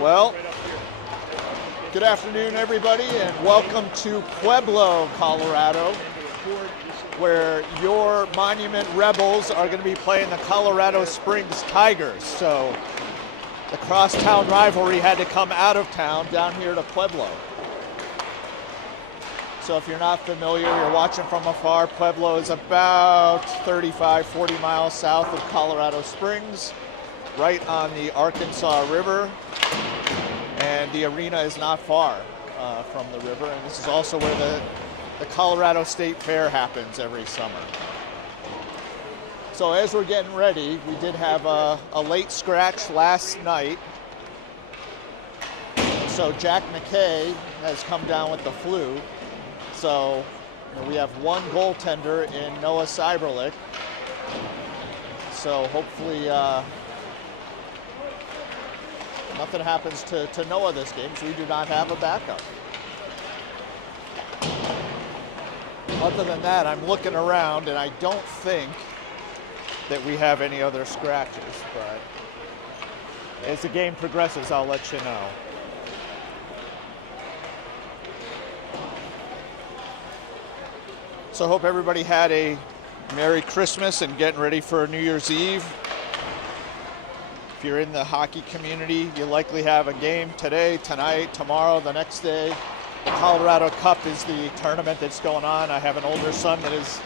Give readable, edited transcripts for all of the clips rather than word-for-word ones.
Well, good afternoon, everybody, and welcome to Pueblo, Colorado, where your Monument Rebels are going to be playing the Colorado Springs Tigers. So the crosstown rivalry had to come out of town down here to Pueblo. So if you're not familiar, you're watching from afar, Pueblo is about 35, 40 miles south of Colorado Springs, right on the Arkansas River. And the arena is not far from the river, and this is also where the Colorado State Fair happens every summer. So as we're getting ready, we did have a late scratch last night. So Jack McKay has come down with the flu. So we have one goaltender in Noah Cyberlick. So hopefully nothing happens to Noah this game, so we do not have a backup. Other than that, I'm looking around and I don't think that we have any other scratches, but as the game progresses, I'll let you know. So I hope everybody had a Merry Christmas and getting ready for New Year's Eve. If you're in the hockey community, you likely have a game today, tonight, tomorrow, the next day. The Colorado Cup is the tournament that's going on. I have an older son that is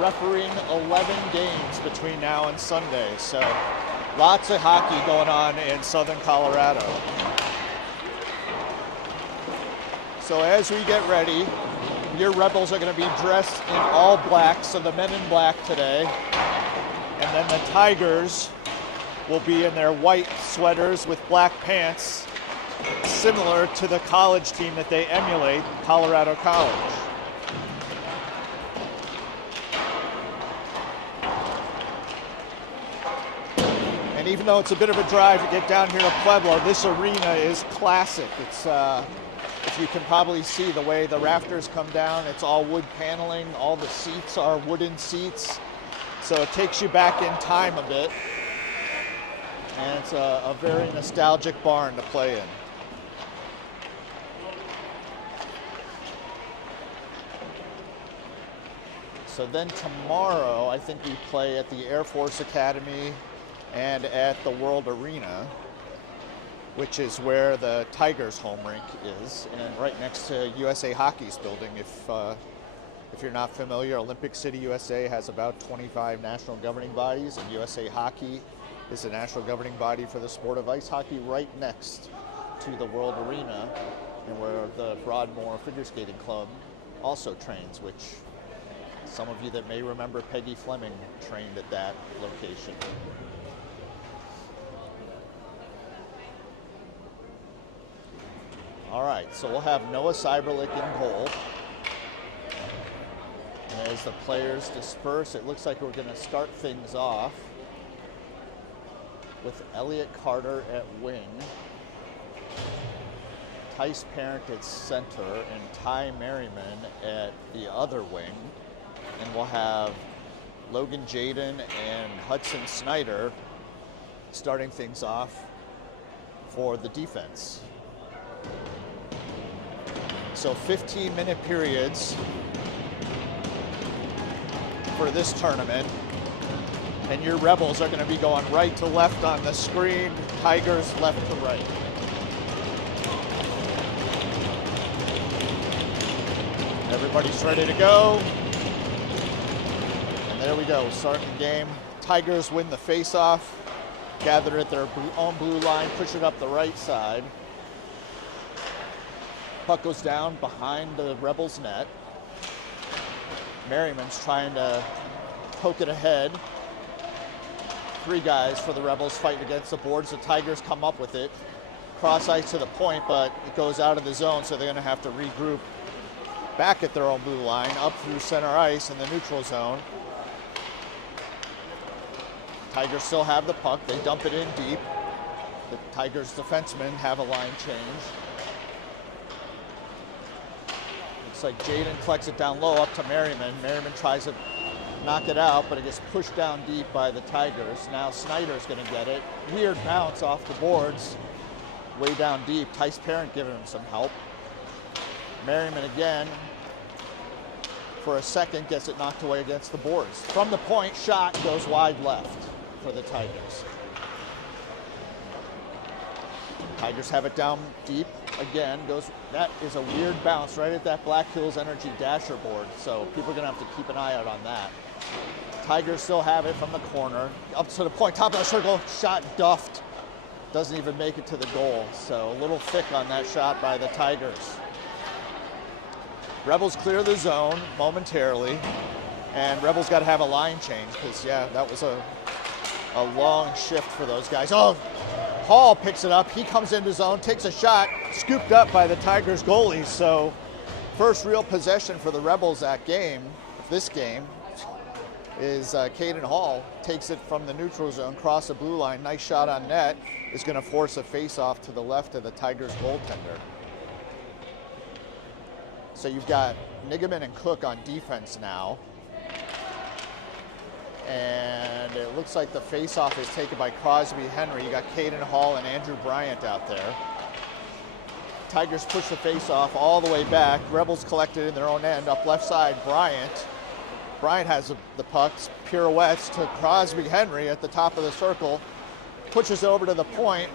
refereeing 11 games between now and Sunday. So lots of hockey going on in southern Colorado. So as we get ready, your Rebels are going to be dressed in all black, so the men in black today. And then the Tigers will be in their white sweaters with black pants, similar to the college team that they emulate, Colorado College. And even though it's a bit of a drive to get down here to Pueblo, this arena is classic. It's, if you can probably see the way the rafters come down, it's all wood paneling, all the seats are wooden seats, so it takes you back in time a bit. And it's a very nostalgic barn to play in. So then tomorrow, I think we play at the Air Force Academy and at the World Arena, which is where the Tigers home rink is, and right next to USA Hockey's building. If you're not familiar, Olympic City, USA has about 25 national governing bodies, and USA Hockey is the national governing body for the sport of ice hockey, right next to the World Arena, and where the Broadmoor Figure Skating Club also trains, which some of you that may remember Peggy Fleming trained at that location. All right, so we'll have Noah Cyberlick in goal. And as the players disperse, it looks like we're going to start things off with Elliot Carter at wing, Tice Parent at center, and Ty Merriman at the other wing. And we'll have Logan Jaden and Hudson Snyder starting things off for the defense. So 15-minute periods for this tournament. And your Rebels are going to be going right to left on the screen, Tigers left to right. Everybody's ready to go. And there we go, starting the game. Tigers win the face-off, gather at their own blue line, push it up the right side. Puck goes down behind the Rebels' net. Merriman's trying to poke it ahead. Three guys for the Rebels fighting against the boards. The Tigers come up with it. Cross ice to the point, but it goes out of the zone, so they're going to have to regroup back at their own blue line, up through center ice in the neutral zone. Tigers still have the puck. They dump it in deep. The Tigers defensemen have a line change. Looks like Jaden collects it down low up to Merriman. Merriman tries to knock it out, but it gets pushed down deep by the Tigers. Now Snyder's going to get it. Weird bounce off the boards. way down deep. Tice Parent giving him some help. Merriman again, for a second, gets it knocked away against the boards. From the point, shot goes wide left for the Tigers. Tigers have it down deep again. That is a weird bounce right at that Black Hills Energy dasher board, so people are going to have to keep an eye out on that. Tigers still have it from the corner. Up to the point, top of the circle, shot duffed. Doesn't even make it to the goal, so a little thick on that shot by the Tigers. Rebels clear the zone momentarily, and Rebels got to have a line change because, yeah, that was a long shift for those guys. Oh, Hall picks it up. He comes into zone, takes a shot, scooped up by the Tigers goalie. So first real possession for the Rebels this game, is Caden Hall takes it from the neutral zone, cross the blue line. Nice shot on net. Is going to force a face-off to the left of the Tigers goaltender. So you've got Nigaman and Cook on defense now. And it looks like the face-off is taken by Crosby Henry. You got Caden Hall and Andrew Bryant out there. Tigers push the face-off all the way back. Rebels collected in their own end. Up left side, Bryant. Bryant has the pucks, pirouettes to Crosby Henry at the top of the circle. Pushes it over to the point.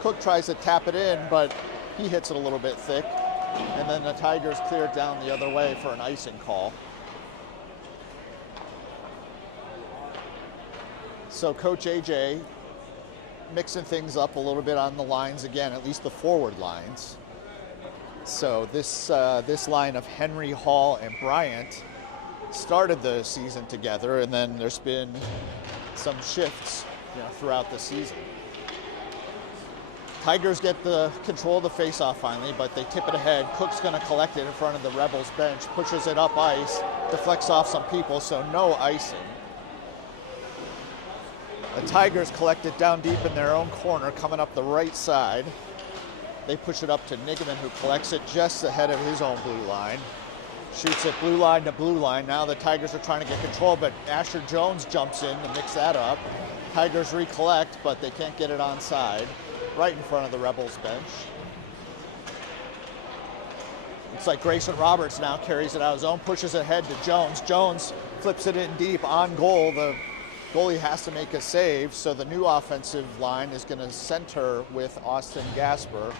Cook tries to tap it in, but he hits it a little bit thick. And then the Tigers clear it down the other way for an icing call. So Coach AJ mixing things up a little bit on the lines again, at least the forward lines. So this line of Henry, Hall, and Bryant started the season together, and then there's been some shifts, throughout the season. Tigers get the control of the faceoff finally, but they tip it ahead. Cook's going to collect it in front of the Rebels bench, pushes it up ice, deflects off some people, so no icing. The Tigers collect it down deep in their own corner, coming up the right side. They push it up to Nigaman, who collects it just ahead of his own blue line. Shoots it blue line to blue line. Now the Tigers are trying to get control, but Asher Jones jumps in to mix that up. Tigers recollect, but they can't get it onside. Right in front of the Rebels bench. Looks like Grayson Roberts now carries it out of zone, pushes it ahead to Jones. Jones flips it in deep on goal. The goalie has to make a save, so the new offensive line is going to center with Austin Gasper.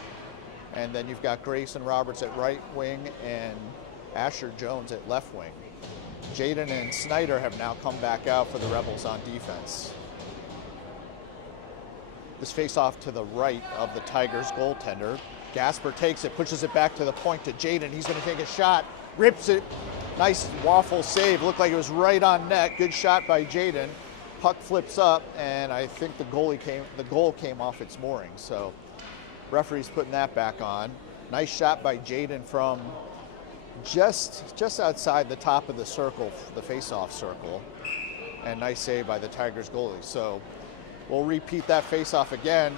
And then you've got Grayson Roberts at right wing and Asher Jones at left wing. Jaden and Snyder have now come back out for the Rebels on defense. This face-off to the right of the Tigers goaltender. Gasper takes it, pushes it back to the point to Jaden. He's going to take a shot, rips it. Nice waffle save. Looked like it was right on net. Good shot by Jaden. Puck flips up, and I think the goal came off its mooring. So referee's putting that back on. Nice shot by Jaden from just outside the top of the circle, the face-off circle. And nice save by the Tigers goalie. So we'll repeat that face-off again.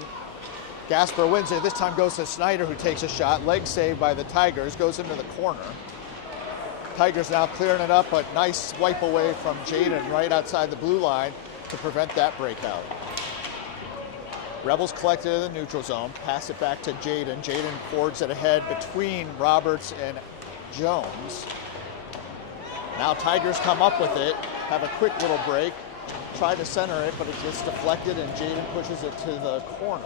Gasper wins it. This time goes to Snyder, who takes a shot. Leg save by the Tigers, goes into the corner. Tigers now clearing it up, but nice wipe away from Jaden right outside the blue line to prevent that breakout. Rebels collected in the neutral zone, pass it back to Jaden. Jaden forwards it ahead between Roberts and Jones. Now Tigers come up with it, have a quick little break, try to center it, but it gets deflected and Jaden pushes it to the corner.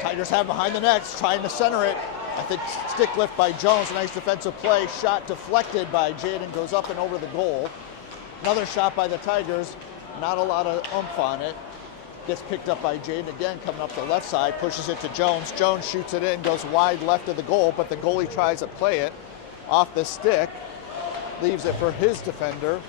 Tigers have behind the nets, trying to center it. I think stick lift by Jones, a nice defensive play. Shot deflected by Jaden, goes up and over the goal. Another shot by the Tigers, not a lot of oomph on it. Gets picked up by Jaden again, coming up the left side, pushes it to Jones. Jones shoots it in, goes wide left of the goal, but the goalie tries to play it off the stick. Leaves it for his defender.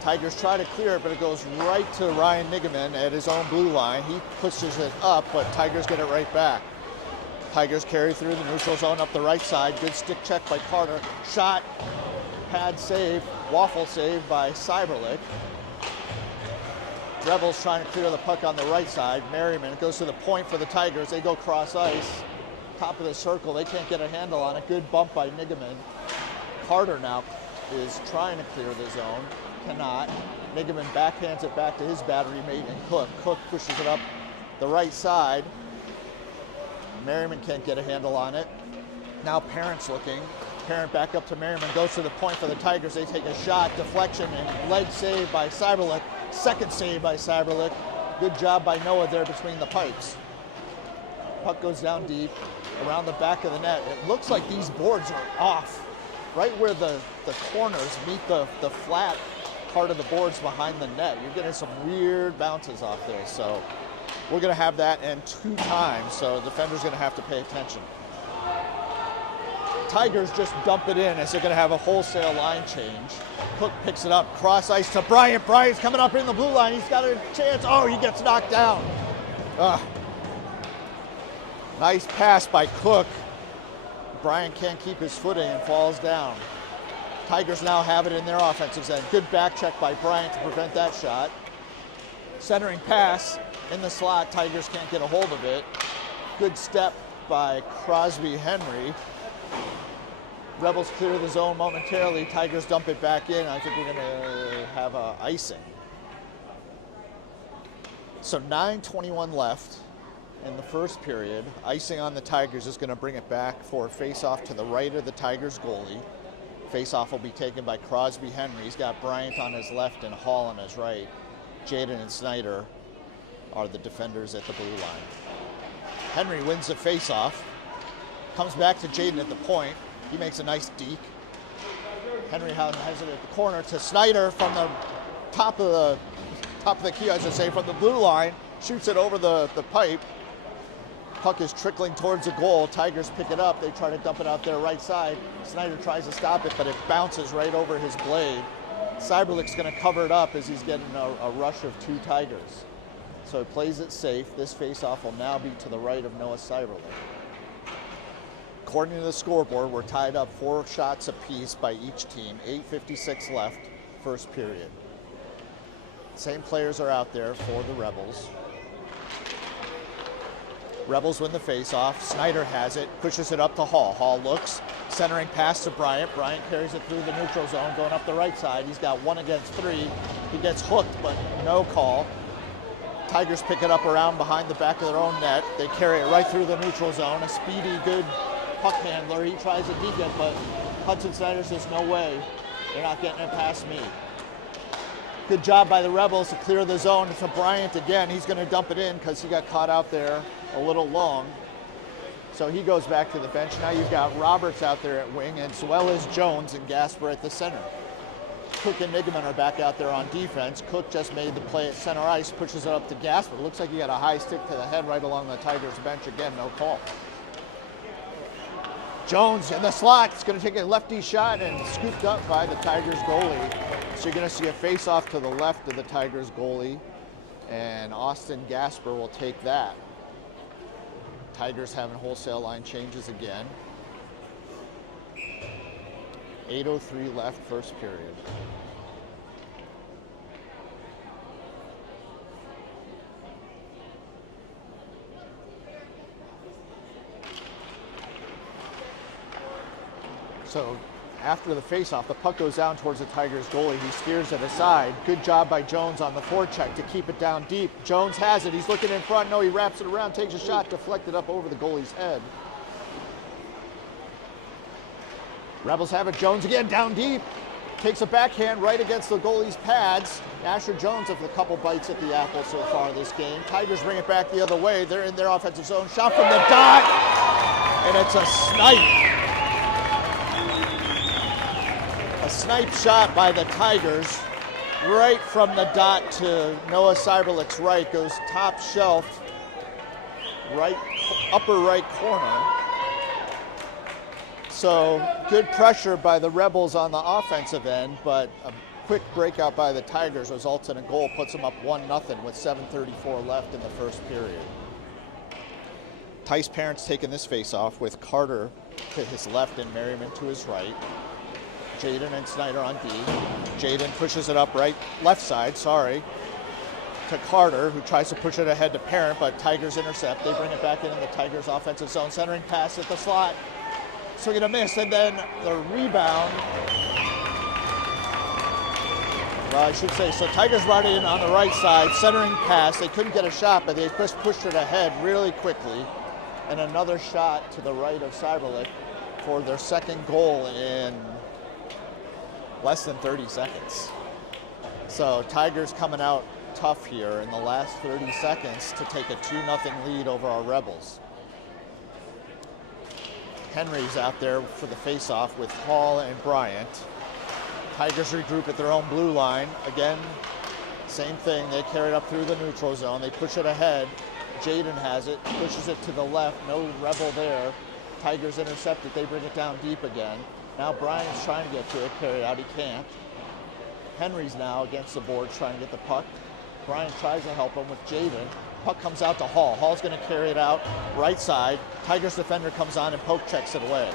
Tigers try to clear it, but it goes right to Ryan Nigaman at his own blue line. He pushes it up, but Tigers get it right back. Tigers carry through the neutral zone up the right side. Good stick check by Carter. Shot, pad save, waffle save by Cyberlick. Rebels trying to clear the puck on the right side. Merriman, it goes to the point for the Tigers. They go cross ice. Top of the circle, they can't get a handle on it. Good bump by Nigaman. Carter now is trying to clear the zone. Cannot. Nigaman backhands it back to his battery mate and Cook. Cook pushes it up the right side. Merriman can't get a handle on it. Now Parent's looking. Parent back up to Merriman, goes to the point for the Tigers. They take a shot, deflection, and leg save by Cyberlick. Second save by Cyberlick. Good job by Noah there between the pipes. Puck goes down deep, around the back of the net. It looks like these boards are off, right where the corners meet the flat part of the boards behind the net. You're getting some weird bounces off there. So we're going to have that and 2 times, so the defender's going to have to pay attention. Tigers just dump it in as they're going to have a wholesale line change. Cook picks it up, cross ice to Bryant. Bryant's coming up in the blue line. He's got a chance. Oh, he gets knocked down. Nice pass by Cook. Bryant can't keep his footing and falls down. Tigers now have it in their offensive end. Good back check by Bryant to prevent that shot. Centering pass in the slot. Tigers can't get a hold of it. Good step by Crosby Henry. Rebels clear the zone momentarily. Tigers dump it back in. I think we're going to have icing. So 9:21 left in the first period. Icing on the Tigers is going to bring it back for a face-off to the right of the Tigers goalie. Face-off will be taken by Crosby Henry. He's got Bryant on his left and Hall on his right. Jaden and Snyder are the defenders at the blue line. Henry wins the face-off. Comes back to Jaden at the point. He makes a nice deke. Henry has it at the corner to Snyder from the top of the key, I should say, from the blue line. Shoots it over the pipe. Puck is trickling towards the goal. Tigers pick it up. They try to dump it out their right side. Snyder tries to stop it, but it bounces right over his blade. Cyberlick's going to cover it up as he's getting a rush of 2 Tigers. So he plays it safe. This faceoff will now be to the right of Noah Cyberlick. According to the scoreboard, we're tied up 4 shots apiece by each team. 8:56 left, first period. Same players are out there for the Rebels. Rebels win the face-off. Snyder has it, pushes it up to Hall. Hall looks, centering pass to Bryant. Bryant carries it through the neutral zone, going up the right side. He's got 1 against 3. He gets hooked, but no call. Tigers pick it up around behind the back of their own net. They carry it right through the neutral zone. A speedy, good puck handler. He tries to deke it, but Hudson Snyder says, no way. They're not getting it past me. Good job by the Rebels to clear the zone. It's to Bryant again. He's going to dump it in because he got caught out there a little long. So he goes back to the bench. Now you've got Roberts out there at wing, as well as Jones and Gasper at the center. Cook and Nigaman are back out there on defense. Cook just made the play at center ice, pushes it up to Gasper. Looks like he got a high stick to the head right along the Tigers bench. Again, no call. Jones in the slot. It's going to take a lefty shot and scooped up by the Tigers goalie. So you're going to see a face-off to the left of the Tigers goalie, and Austin Gasper will take that. Tigers having wholesale line changes again. 8:03 left, first period. So after the faceoff, the puck goes down towards the Tigers goalie. He steers it aside. Good job by Jones on the forecheck to keep it down deep. Jones has it. He's looking in front. No, he wraps it around, takes a shot, deflected up over the goalie's head. Rebels have it. Jones again down deep. Takes a backhand right against the goalie's pads. Asher Jones with a couple bites at the apple so far this game. Tigers bring it back the other way. They're in their offensive zone. Shot from the dot, and it's a snipe. Snipe shot by the Tigers right from the dot to Noah Cyberlick's right. Goes top shelf, right, upper right corner. So good pressure by the Rebels on the offensive end, but a quick breakout by the Tigers results in a goal, puts them up 1-0 with 7:34 left in the first period. Tice Parent's taking this face-off with Carter to his left and Merriman to his right. Jaden and Snyder on D. Jaden pushes it up left side, to Carter, who tries to push it ahead to Parent, but Tigers intercept. They bring it back into the Tigers offensive zone. Centering pass at the slot. Swing and a miss, and then the rebound Well, I should say, so Tigers brought it in on the right side, centering pass. They couldn't get a shot, but they just pushed it ahead really quickly. And another shot to the right of Cyberlick for their second goal in less than 30 seconds. So Tigers coming out tough here in the last 30 seconds to take a 2-0 lead over our Rebels. Henry's out there for the face-off with Hall and Bryant. Tigers regroup at their own blue line. Again, same thing. They carry it up through the neutral zone. They push it ahead. Jaden has it, pushes it to the left. No Rebel there. Tigers intercept it. They bring it down deep again. Now Bryant's trying to get to it. Carry out. He can't. Henry's now against the board trying to get the puck. Bryant tries to help him with Jaden. Puck comes out to Hall. Hall's going to carry it out right side. Tigers defender comes on and poke checks it away.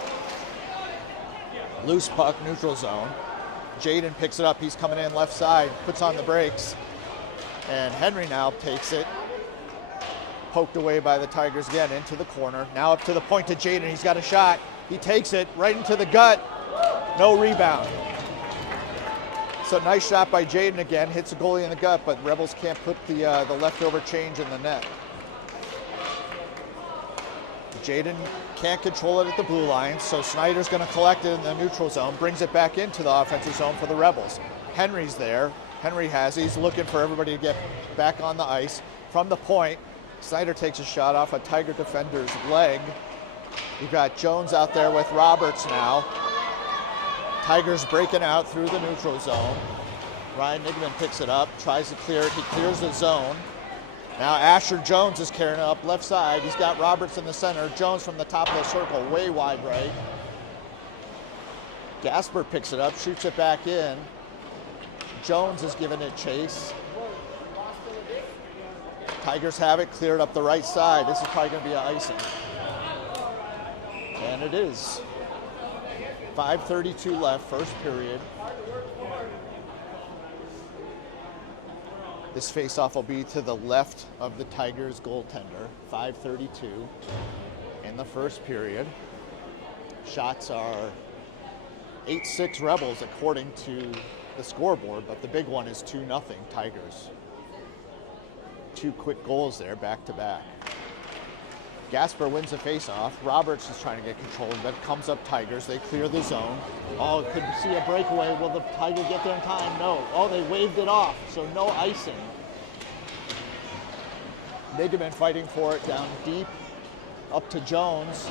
Loose puck, neutral zone. Jaden picks it up. He's coming in left side, puts on the brakes. And Henry now takes it. Poked away by the Tigers again into the corner. Now up to the point to Jaden. He's got a shot. He takes it right into the gut. No rebound. So nice shot by Jaden again. Hits the goalie in the gut, but Rebels can't put the leftover change in the net. Jaden can't control it at the blue line, so Snyder's going to collect it in the neutral zone, brings it back into the offensive zone for the Rebels. Henry's there. Henry has it. He's looking for everybody to get back on the ice. From the point, Snyder takes a shot off a Tiger defender's leg. You've got Jones out there with Roberts now. Tigers breaking out through the neutral zone. Ryan Nigman picks it up, tries to clear it. He clears the zone. Now Asher Jones is carrying it up left side. He's got Roberts in the center. Jones from the top of the circle, way wide right. Gasper picks it up, shoots it back in. Jones is giving it chase. Tigers have it, cleared up the right side. This is probably going to be an icing. And it is. 5:32 left, first period. This faceoff will be to the left of the Tigers goaltender. 5:32 in the first period. Shots are 8-6 Rebels according to the scoreboard, but the big one is 2-0 Tigers. Two quick goals there, back to back. Gasper wins the faceoff. Roberts is trying to get control, but comes up Tigers. They clear the zone. Oh, could see a breakaway. Will the Tiger get there in time? No. Oh, they waved it off, so no icing. Niggeman fighting for it down deep, up to Jones.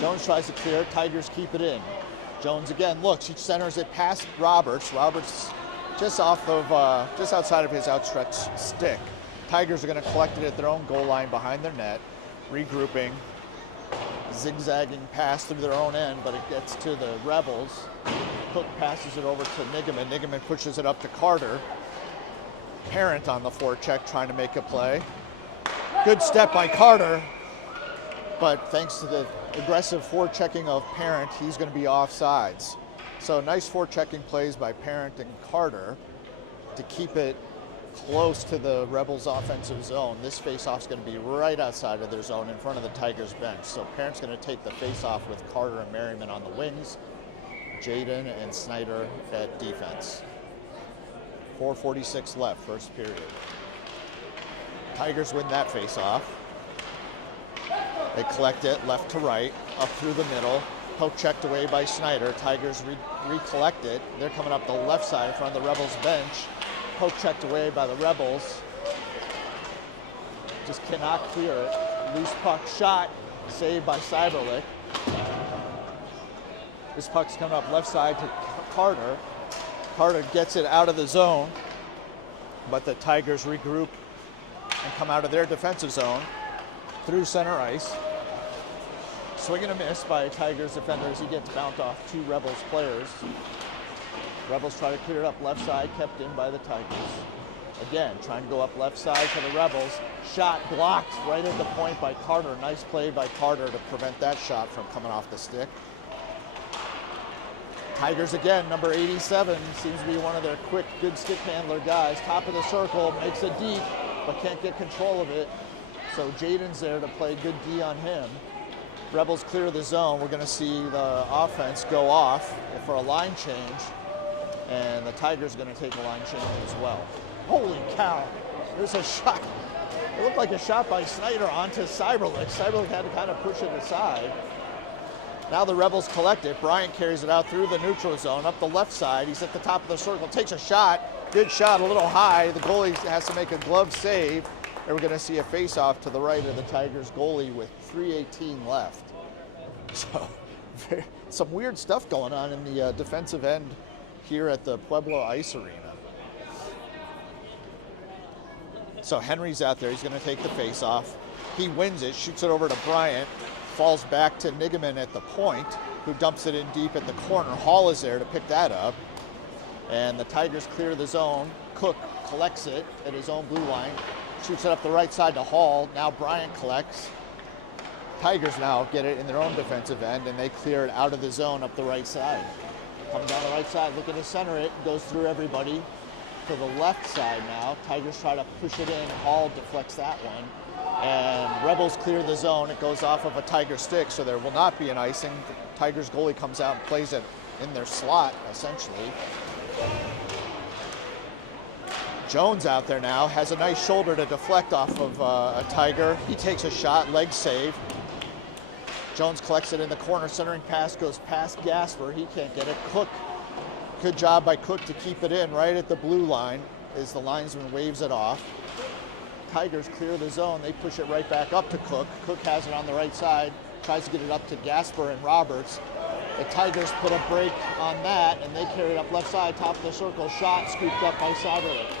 Jones tries to clear. Tigers keep it in. Jones again looks. He centers it past Roberts. Roberts just outside of his outstretched stick. Tigers are going to collect it at their own goal line behind their net, regrouping, zigzagging pass through their own end, but it gets to the Rebels. Cook passes it over to Niggeman. Niggeman pushes it up to Carter. Parent on the forecheck trying to make a play. Good step by Carter, but thanks to the aggressive forechecking of Parent, he's going to be offsides. So nice forechecking plays by Parent and Carter to keep it close to the Rebels' offensive zone. This faceoff's going to be right outside of their zone in front of the Tigers bench. So Parent's going to take the faceoff with Carter and Merriman on the wings, Jaden and Snyder at defense. 4:46 left, first period. Tigers win that faceoff. They collect it left to right, up through the middle. Poke checked away by Snyder. Tigers recollect it. They're coming up the left side in front of the Rebels bench. Poke checked away by the Rebels. Just cannot clear it. Loose puck shot, saved by Cyberlick. This puck's coming up left side to Carter. Carter gets it out of the zone, but the Tigers regroup and come out of their defensive zone through center ice. Swing and a miss by Tigers defender as he gets bounced off two Rebels players. Rebels try to clear it up left side, kept in by the Tigers. Again, trying to go up left side for the Rebels. Shot blocked right at the point by Carter. Nice play by Carter to prevent that shot from coming off the stick. Tigers again, number 87, seems to be one of their quick, good stick handler guys. Top of the circle, makes it deep, but can't get control of it. So Jaden's there to play good D on him. Rebels clear the zone. We're going to see the offense go off for a line change. And the Tigers going to take a line change as well. Holy cow. There's a shot. It looked like a shot by Snyder onto Cyberlick. Cyberlick had to kind of push it aside. Now the Rebels collect it. Bryant carries it out through the neutral zone, up the left side. He's at the top of the circle, takes a shot. Good shot, a little high. The goalie has to make a glove save. And we're going to see a face-off to the right of the Tigers goalie with 3:18 left. So, some weird stuff going on in the defensive end here at the Pueblo Ice Arena. So Henry's out there. He's going to take the face-off. He wins it, shoots it over to Bryant, falls back to Nigaman at the point, who dumps it in deep at the corner. Hall is there to pick that up. And the Tigers clear the zone. Cook collects it at his own blue line, shoots it up the right side to Hall. Now Bryant collects. Tigers now get it in their own defensive end, and they clear it out of the zone up the right side. Coming down the right side, looking to center it, goes through everybody to the left side now. Tigers try to push it in. Hall deflects that one. And Rebels clear the zone. It goes off of a Tiger stick, so there will not be an icing. The Tigers goalie comes out and plays it in their slot, essentially. Jones out there now, has a nice shoulder to deflect off of a Tiger. He takes a shot, leg save. Jones collects it in the corner, centering pass goes past Gasper. He can't get it. Cook, good job by Cook to keep it in right at the blue line as the linesman waves it off. Tigers clear the zone. They push it right back up to Cook. Cook has it on the right side, tries to get it up to Gasper and Roberts. The Tigers put a break on that, and they carry it up left side, top of the circle, shot scooped up by Cyberlick.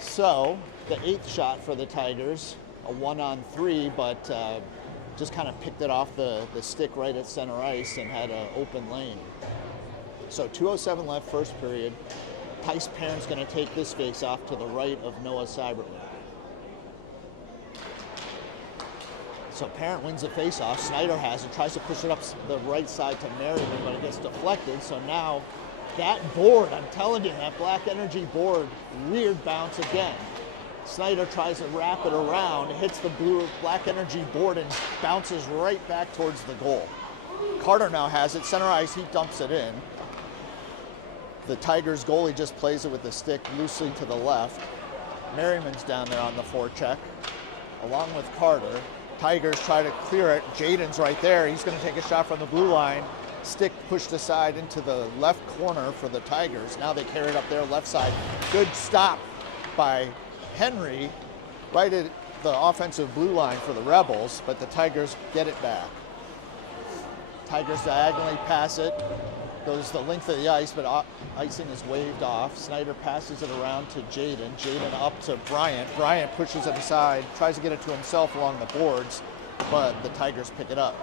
So, the 8th shot for the Tigers, a 1-on-3, but just kind of picked it off the stick right at center ice and had an open lane. So 2:07 left, first period. Tice Perrin's going to take this face-off to the right of Noah Cyberlick. So Perrin wins the face-off. Snyder has it, tries to push it up the right side to Merriman, but it gets deflected. So now that board, I'm telling you, that Black Energy board, weird bounce again. Snyder tries to wrap it around, hits the Black Energy board and bounces right back towards the goal. Carter now has it, center ice, he dumps it in. The Tigers goalie just plays it with the stick loosely to the left. Merriman's down there on the forecheck, along with Carter. Tigers try to clear it. Jaden's right there. He's going to take a shot from the blue line. Stick pushed aside into the left corner for the Tigers. Now they carry it up their left side. Good stop by Henry right at the offensive blue line for the Rebels, but the Tigers get it back. Tigers diagonally pass it. Goes the length of the ice, but icing is waved off. Snyder passes it around to Jaden. Jaden up to Bryant. Bryant pushes it aside, tries to get it to himself along the boards, but the Tigers pick it up.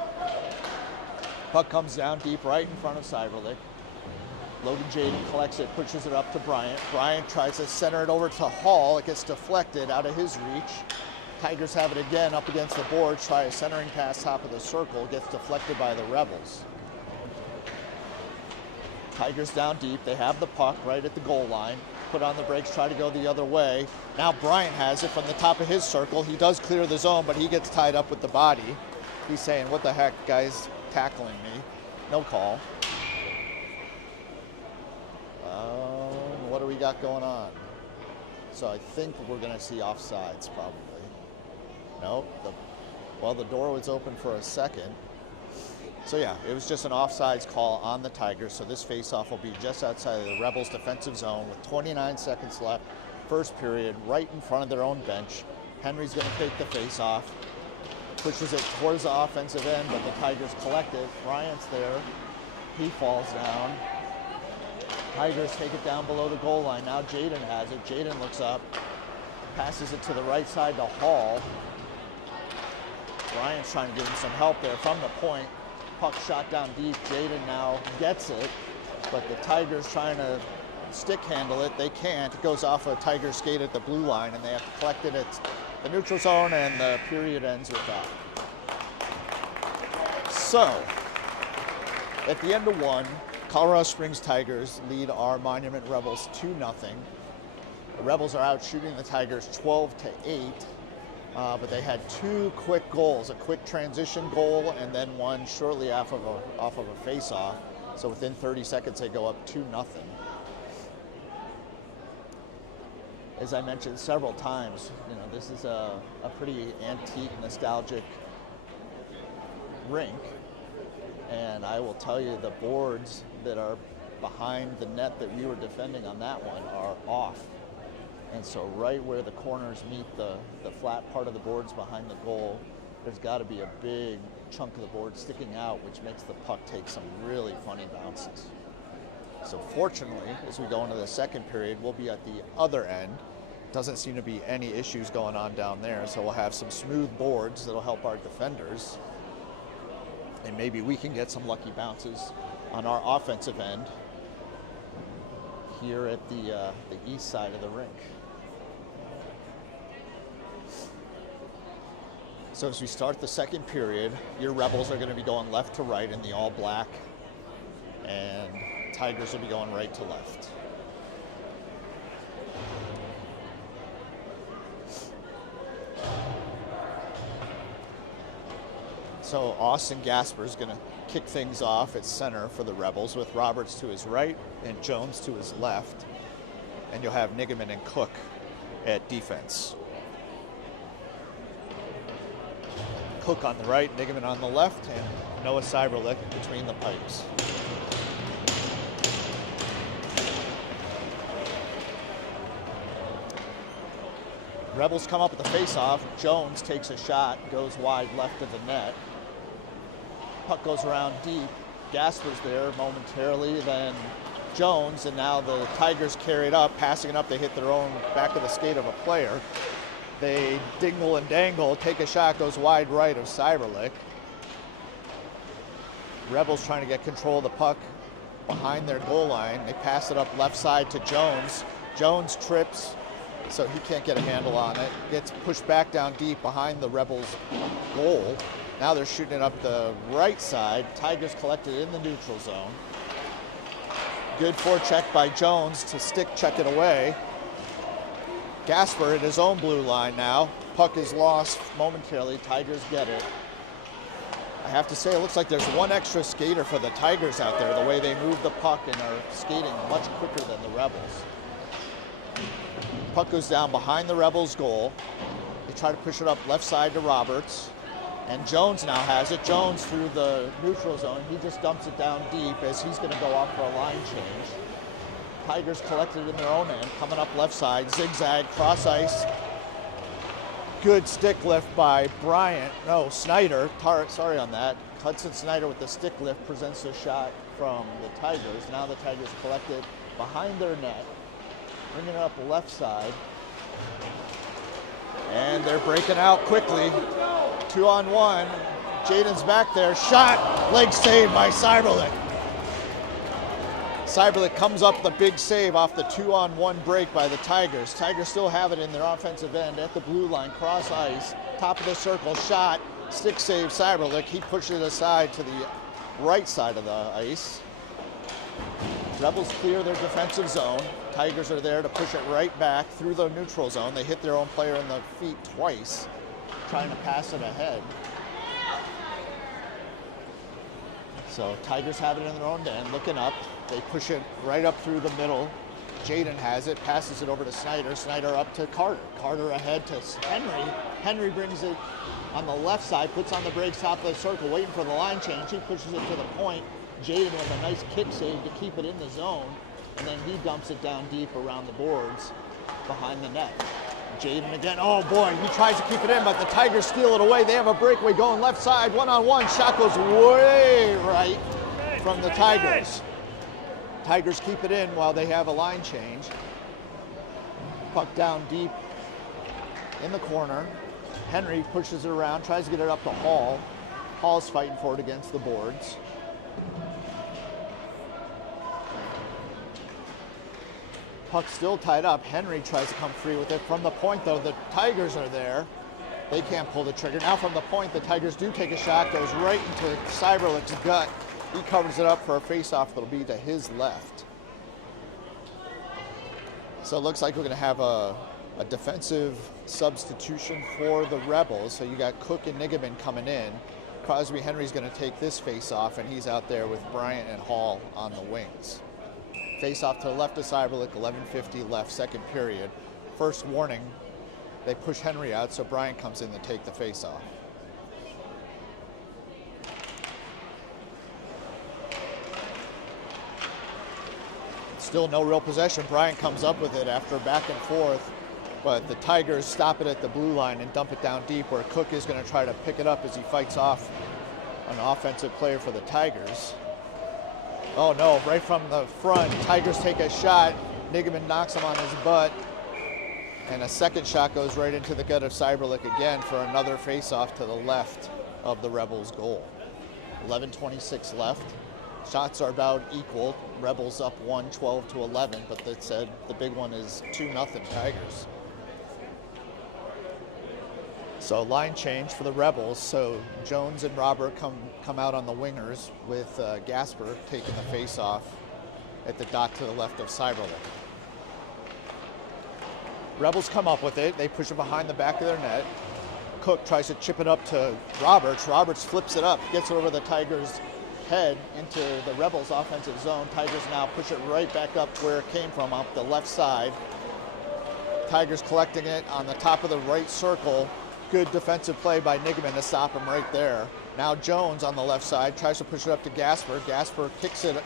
Puck comes down deep right in front of Cyberlick. Logan Jaden collects it, pushes it up to Bryant. Bryant tries to center it over to Hall. It gets deflected out of his reach. Tigers have it again up against the boards. Try a centering pass top of the circle. Gets deflected by the Rebels. Tigers down deep. They have the puck right at the goal line. Put on the brakes, try to go the other way. Now Bryant has it from the top of his circle. He does clear the zone, but he gets tied up with the body. He's saying, what the heck, guys, tackling me? No call. What do we got going on? So I think we're going to see offsides probably. Nope. The door was open for a second. So yeah, it was just an offsides call on the Tigers. So this faceoff will be just outside of the Rebels' defensive zone with 29 seconds left. First period, right in front of their own bench. Henry's going to take the faceoff. Pushes it towards the offensive end, but the Tigers collect it. Bryant's there. He falls down. Tigers take it down below the goal line. Now Jaden has it. Jaden looks up. Passes it to the right side to Hall. Bryant's trying to give him some help there from the point. Puck shot down deep. Jaden now gets it, but the Tigers trying to stick handle it. They can't. It goes off a Tiger skate at the blue line, and they have to collect it at the neutral zone, and the period ends with that. So, at the end of one, Colorado Springs Tigers lead our Monument Rebels 2-0. The Rebels are out shooting the Tigers 12-8. But they had two quick goals, a quick transition goal and then one shortly off of a face-off. So within 30 seconds, they go up 2-0. As I mentioned several times, you know, this is a pretty antique, nostalgic rink. And I will tell you, the boards that are behind the net that we were defending on that one are off. And so right where the corners meet the flat part of the boards behind the goal, there's got to be a big chunk of the board sticking out, which makes the puck take some really funny bounces. So fortunately, as we go into the second period, we'll be at the other end. Doesn't seem to be any issues going on down there, so we'll have some smooth boards that'll help our defenders. And maybe we can get some lucky bounces on our offensive end here at the east side of the rink. So as we start the second period, your Rebels are going to be going left to right in the all black, and Tigers will be going right to left. So Austin Gasper is going to kick things off at center for the Rebels, with Roberts to his right and Jones to his left. And you'll have Nigaman and Cook at defense. Cook on the right, Nigaman on the left, and Noah Cyberlick between the pipes. Rebels come up with the face-off. Jones takes a shot, goes wide left of the net. Puck goes around deep. Gasper's there momentarily, then Jones, and now the Tigers carry it up, passing it up. They hit their own back of the skate of a player. They dingle and dangle, take a shot, goes wide right of Cyberlick. Rebels trying to get control of the puck behind their goal line. They pass it up left side to Jones. Jones trips, so he can't get a handle on it. Gets pushed back down deep behind the Rebels' goal. Now they're shooting it up the right side. Tigers collected in the neutral zone. Good forecheck by Jones to stick check it away. Gasper at his own blue line now. Puck is lost momentarily. Tigers get it. I have to say, it looks like there's one extra skater for the Tigers out there, the way they move the puck and are skating much quicker than the Rebels. Puck goes down behind the Rebels' goal. They try to push it up left side to Roberts. And Jones now has it. Jones through the neutral zone. He just dumps it down deep as he's going to go off for a line change. Tigers collected in their own end, coming up left side, zigzag, cross ice. Good stick lift by Snyder. Sorry on that. Hudson Snyder with the stick lift presents a shot from the Tigers. Now the Tigers collected behind their net, bringing it up left side. And they're breaking out quickly. 2-on-1. Jaden's back there. Shot. Leg save by Cyberlick. Cyberlick comes up the big save off the 2-on-1 break by the Tigers. Tigers still have it in their offensive end at the blue line, cross ice, top of the circle, shot, stick save Cyberlick. He pushes it aside to the right side of the ice. Rebels clear their defensive zone. Tigers are there to push it right back through the neutral zone. They hit their own player in the feet twice, trying to pass it ahead. So Tigers have it in their own end, looking up. They push it right up through the middle. Jaden has it, passes it over to Snyder. Snyder up to Carter. Carter ahead to Henry. Henry brings it on the left side, puts on the brakes, top of the circle, waiting for the line change. He pushes it to the point. Jaden with a nice kick save to keep it in the zone. And then he dumps it down deep around the boards behind the net. Jaden again, oh boy, he tries to keep it in, but the Tigers steal it away. They have a breakaway going left side, one-on-one. Shot goes way right from the Tigers. Tigers keep it in while they have a line change. Puck down deep in the corner. Henry pushes it around, tries to get it up to Hall. Hall's fighting for it against the boards. Puck still tied up. Henry tries to come free with it. From the point, though, the Tigers are there. They can't pull the trigger. Now from the point, the Tigers do take a shot. Goes right into Cyberlick's gut. He covers it up for a face-off that'll be to his left. So it looks like we're going to have a defensive substitution for the Rebels. So you got Cook and Nigaman coming in. Crosby Henry's going to take this face-off, and he's out there with Bryant and Hall on the wings. Face-off to the left of Cyberlick, 11:50 left, second period. First warning, they push Henry out, so Bryant comes in to take the face-off. Still no real possession. Bryant comes up with it after back and forth, but the Tigers stop it at the blue line and dump it down deep, where Cook is going to try to pick it up as he fights off an offensive player for the Tigers. Oh no, right from the front, Tigers take a shot. Nigaman knocks him on his butt, and a second shot goes right into the gut of Cyberlick again for another face-off to the left of the Rebels' goal. 11:26 left. Shots are about equal. Rebels up 1, 12-11, but that said, the big one is 2-0 Tigers. So line change for the Rebels. So Jones and Robert come out on the wingers, with Gasper taking the face-off at the dot to the left of Cyberlick. Rebels come up with it. They push it behind the back of their net. Cook tries to chip it up to Roberts. Roberts flips it up, gets it over the Tigers' head into the Rebels' offensive zone. Tigers now push it right back up where it came from, up the left side. Tigers collecting it on the top of the right circle. Good defensive play by Nigaman to stop him right there. Now Jones on the left side tries to push it up to Gasper. Gasper kicks it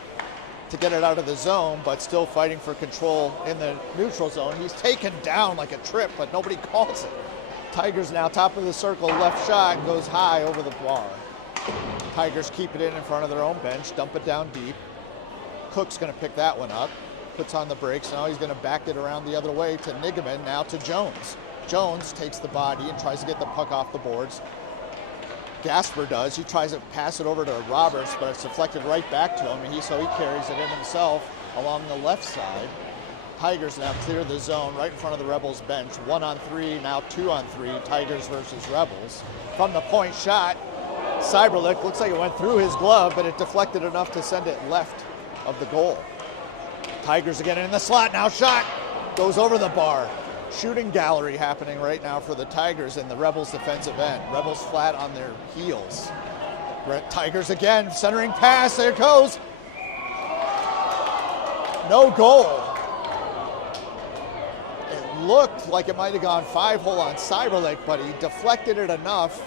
to get it out of the zone, but still fighting for control in the neutral zone. He's taken down like a trip, but nobody calls it. Tigers now top of the circle, left shot goes high over the bar. Tigers keep it in front of their own bench, dump it down deep. Cook's going to pick that one up, puts on the brakes. Now he's going to back it around the other way to Nigaman, now to Jones. Jones takes the body and tries to get the puck off the boards. Gasper does. He tries to pass it over to Roberts, but it's deflected right back to him, and so he carries it in himself along the left side. Tigers now clear the zone right in front of the Rebels bench. 1-on-3, now 2-on-3, Tigers versus Rebels. From the point shot, Cyberlick, looks like it went through his glove, but it deflected enough to send it left of the goal. Tigers again in the slot, now shot, goes over the bar. Shooting gallery happening right now for the Tigers in the Rebels defensive end. Rebels flat on their heels. Tigers again, centering pass, there it goes. No goal. It looked like it might have gone 5-hole on Cyberlick, but he deflected it enough.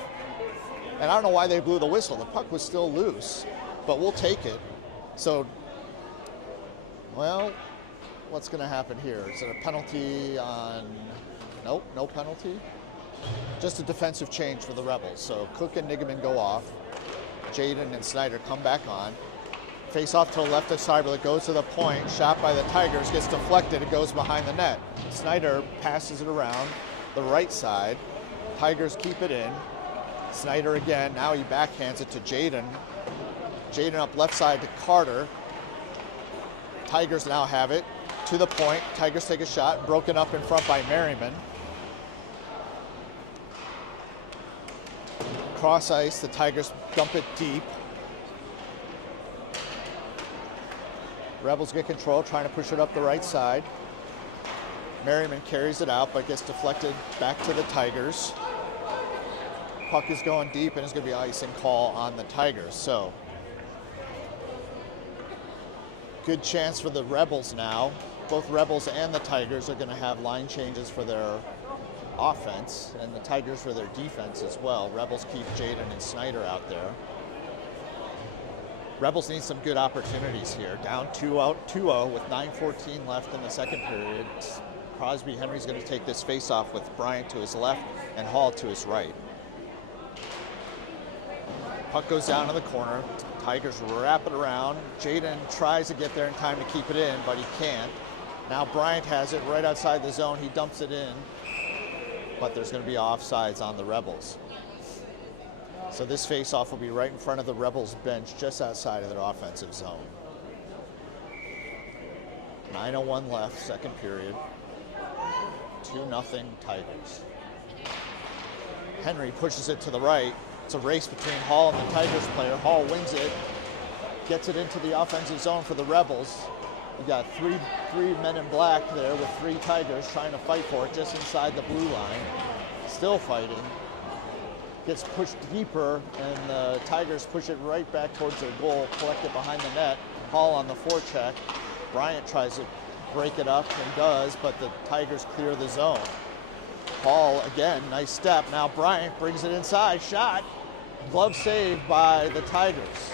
And I don't know why they blew the whistle. The puck was still loose, but we'll take it. So, well, what's going to happen here? Is it a penalty on... Nope, no penalty. Just a defensive change for the Rebels. So Cook and Nigaman go off. Jaden and Snyder come back on. Face off to the left of Cyberlick, goes to the point. Shot by the Tigers, gets deflected. It goes behind the net. Snyder passes it around the right side. Tigers keep it in. Snyder again, now he backhands it to Jaden. Jaden up left side to Carter. Tigers now have it to the point. Tigers take a shot, broken up in front by Merriman. Cross ice, the Tigers dump it deep. Rebels get control, trying to push it up the right side. Merriman carries it out, but gets deflected back to the Tigers. Puck is going deep, and it's going to be icing call on the Tigers. So, good chance for the Rebels now. Both Rebels and the Tigers are going to have line changes for their offense, and the Tigers for their defense as well. Rebels keep Jaden and Snyder out there. Rebels need some good opportunities here. Down 2-0 with 9:14 left in the second period. Crosby Henry's going to take this face-off with Bryant to his left and Hall to his right. Puck goes down to the corner. Tigers wrap it around. Jaden tries to get there in time to keep it in, but he can't. Now Bryant has it right outside the zone. He dumps it in, but there's going to be offsides on the Rebels. So this face-off will be right in front of the Rebels bench, just outside of their offensive zone. 9:01 left, second period. 2-0 Tigers. Henry pushes it to the right. It's a race between Hall and the Tigers player. Hall wins it, gets it into the offensive zone for the Rebels. You got three men in black there with 3 Tigers trying to fight for it just inside the blue line. Still fighting. gets pushed deeper, and the Tigers push it right back towards their goal, collect it behind the net. Hall on the forecheck. Bryant tries to break it up and does, but the Tigers clear the zone. Hall, again, nice step. Now Bryant brings it inside, shot. Glove saved by the Tigers.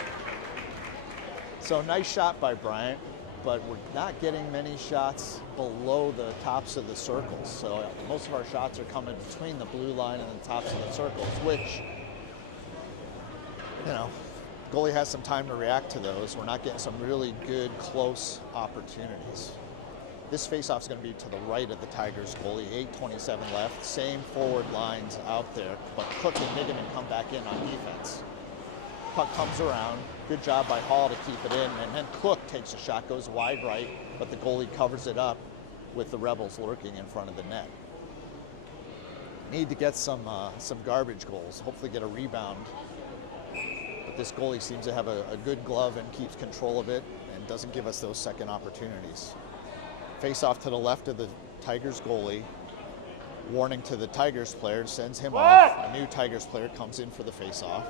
So nice shot by Bryant, but we're not getting many shots below the tops of the circles. So most of our shots are coming between the blue line and the tops of the circles, which, you know, goalie has some time to react to those. We're not getting some really good close opportunities. This faceoff is going to be to the right of the Tigers goalie, 8:27 left. Same forward lines out there, but Cook and Nigaman come back in on defense. Puck comes around. Good job by Hall to keep it in, and then Cook takes a shot, goes wide right, but the goalie covers it up with the Rebels lurking in front of the net. Need to get some garbage goals, hopefully get a rebound. But this goalie seems to have a good glove and keeps control of it and doesn't give us those second opportunities. Face off to the left of the Tigers goalie. Warning to the Tigers player, sends him off. A new Tigers player comes in for the face off.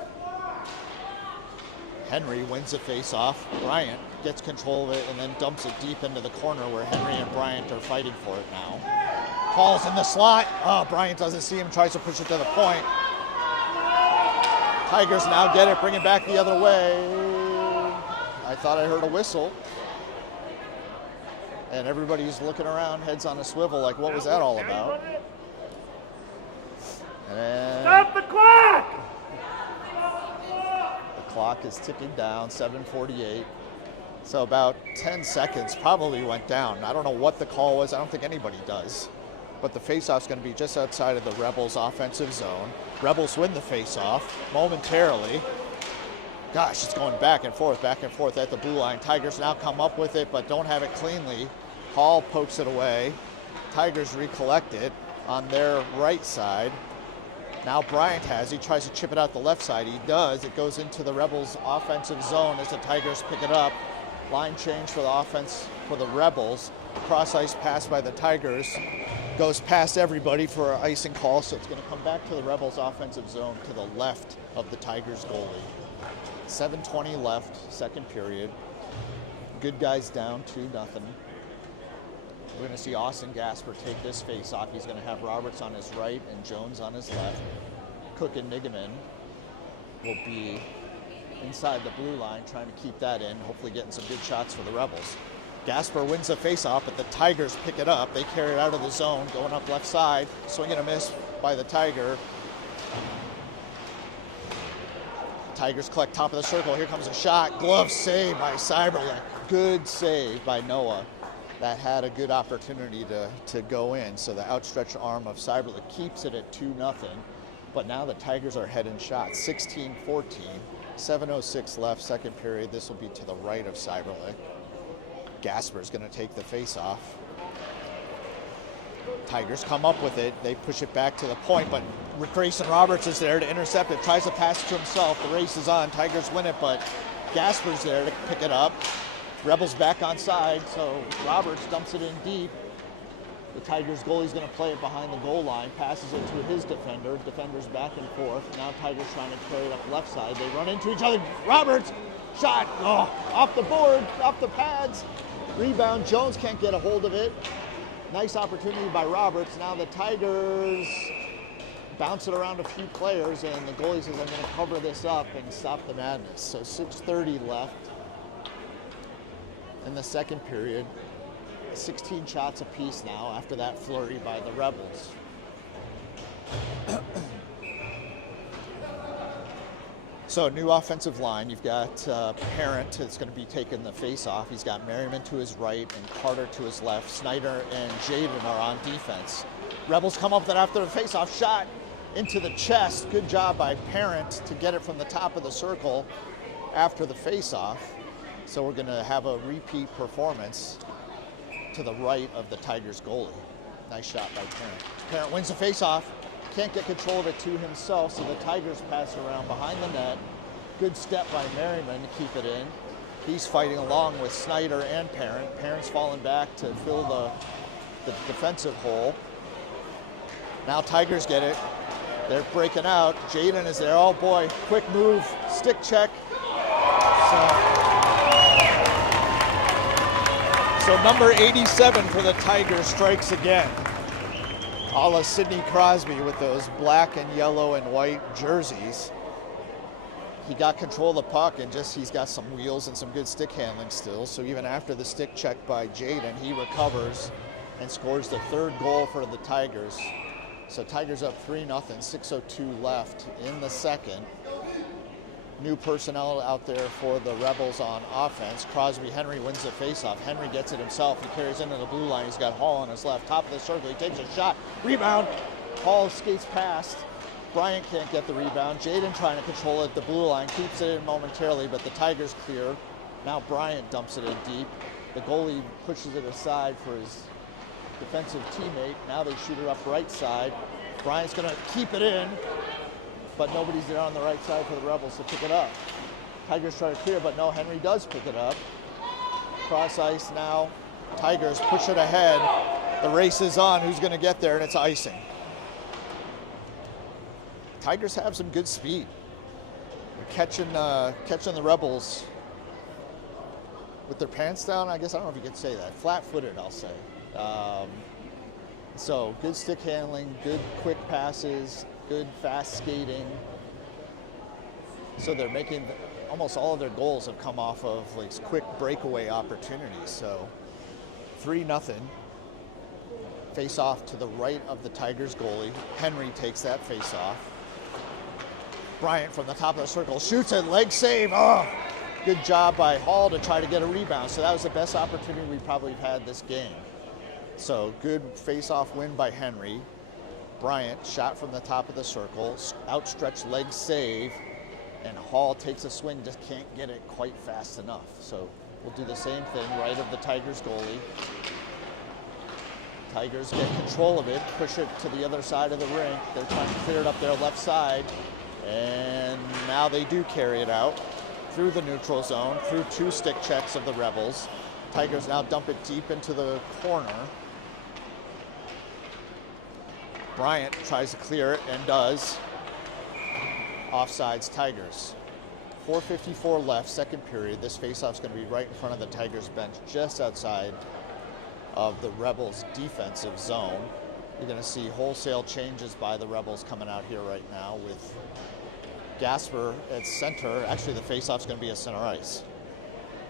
Henry wins the face-off. Bryant gets control of it and then dumps it deep into the corner where Henry and Bryant are fighting for it now. Hall's in the slot. Oh, Bryant doesn't see him, tries to push it to the point. Tigers now get it, bring it back the other way. I thought I heard a whistle. And everybody's looking around, heads on a swivel, like, what was that all about? And stop the clock! Clock is ticking down, 7:48. So about 10 seconds probably went down. I don't know what the call was. I don't think anybody does. But the faceoff's going to be just outside of the Rebels' offensive zone. Rebels win the faceoff momentarily. Gosh, it's going back and forth at the blue line. Tigers now come up with it, but don't have it cleanly. Hall pokes it away. Tigers recollect it on their right side. Now Bryant he tries to chip it out the left side. He does. It goes into the Rebels' offensive zone as the Tigers pick it up. Line change for the offense for the Rebels. Cross ice pass by the Tigers. Goes past everybody for an icing call, so it's going to come back to the Rebels' offensive zone to the left of the Tigers goalie. 7:20 left, second period. Good guys down 2-0. We're going to see Austin Gasper take this face-off. He's going to have Roberts on his right and Jones on his left. Cook and Nigaman will be inside the blue line, trying to keep that in, hopefully getting some good shots for the Rebels. Gasper wins the face-off, but the Tigers pick it up. They carry it out of the zone, going up left side. Swing and a miss by the Tiger. Tigers collect top of the circle. Here comes a shot. Glove save by Cyberlick. Good save by Noah. That had a good opportunity to go in. So the outstretched arm of Cyberlick keeps it at 2-0. But now the Tigers are ahead in shots, 16-14. 7:06 left, second period. This will be to the right of Cyberlick. Gasper's going to take the face-off. Tigers come up with it. They push it back to the point, but Grayson Roberts is there to intercept it. Tries to pass it to himself. The race is on. Tigers win it, but Gasper's there to pick it up. Rebels back on side, so Roberts dumps it in deep. The Tigers goalie's going to play it behind the goal line, passes it to his defender. Defender's back and forth. Now Tigers trying to carry it up left side. They run into each other. Roberts, shot, off the board, off the pads. Rebound, Jones can't get a hold of it. Nice opportunity by Roberts. Now the Tigers bounce it around a few players, and the goalie says, I'm going to cover this up and stop the madness. So 6:30 left in the second period. 16 shots apiece now after that flurry by the Rebels. So new offensive line. You've got Parent that's going to be taking the face-off. He's got Merriman to his right and Carter to his left. Snyder and Jaden are on defense. Rebels come up with it after the face-off shot into the chest. Good job by Parent to get it from the top of the circle after the face-off. So we're going to have a repeat performance to the right of the Tigers goalie. Nice shot by Parent. Parent wins the face-off. Can't get control of it to himself, so the Tigers pass around behind the net. Good step by Merriman to keep it in. He's fighting along with Snyder and Parent. Parent's falling back to fill the defensive hole. Now Tigers get it. They're breaking out. Jaden is there. Oh boy, quick move, stick check. So number 87 for the Tigers strikes again. A la Sidney Crosby with those black and yellow and white jerseys. He got control of the puck and he's got some wheels and some good stick handling still. So even after the stick check by Jaden, he recovers and scores the third goal for the Tigers. So Tigers up 3-0, 6:02 left in the second. New personnel out there for the Rebels on offense. Crosby Henry wins the faceoff. Henry gets it himself. He carries into the blue line. He's got Hall on his left, top of the circle. He takes a shot. Rebound. Hall skates past. Bryant can't get the rebound. Jaden trying to control it. The blue line keeps it in momentarily, but the Tigers clear. Now Bryant dumps it in deep. The goalie pushes it aside for his defensive teammate. Now they shoot it up right side. Bryant's going to keep it in, but nobody's there on the right side for the Rebels to pick it up. Tigers try to clear, but no, Henry does pick it up. Cross ice now. Tigers push it ahead. The race is on. Who's going to get there? And it's icing. Tigers have some good speed. They're catching the Rebels with their pants down. I guess I don't know if you could say that. Flat-footed, I'll say. So good stick handling, good quick passes, good fast skating. So they're making almost all of their goals have come off of like quick breakaway opportunities. So 3-0. Face off to the right of the Tigers goalie. Henry takes that face off. Bryant from the top of the circle shoots it, leg save. Oh, good job by Hall to try to get a rebound. So that was the best opportunity we probably had this game. So good face-off win by Henry. Bryant shot from the top of the circle, outstretched leg save, and Hall takes a swing, just can't get it quite fast enough. So we'll do the same thing, right of the Tigers goalie. Tigers get control of it, push it to the other side of the rink. They're trying to clear it up their left side, and now they do carry it out through the neutral zone, through two stick checks of the Rebels. Tigers now dump it deep into the corner. Bryant tries to clear it and does. Offsides Tigers. 4:54 left, second period. This faceoff's going to be right in front of the Tigers bench, just outside of the Rebels' defensive zone. You're going to see wholesale changes by the Rebels coming out here right now with Gasper at center. Actually, the faceoff's going to be at center ice.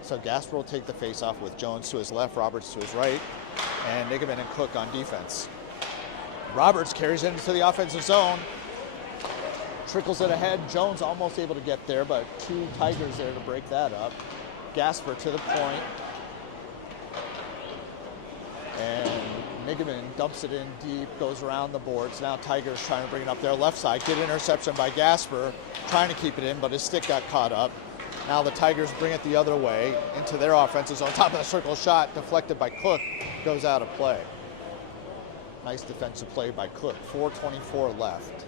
So Gasper will take the faceoff with Jones to his left, Roberts to his right, and Nigaman and Cook on defense. Roberts carries it into the offensive zone, trickles it ahead. Jones almost able to get there, but two Tigers there to break that up. Gasper to the point, and Nigaman dumps it in deep, goes around the boards. Now Tigers trying to bring it up their left side. Good interception by Gasper, trying to keep it in, but his stick got caught up. Now the Tigers bring it the other way into their offensive zone. Top of the circle shot deflected by Cook, goes out of play. Nice defensive play by Cook. 4:24 left.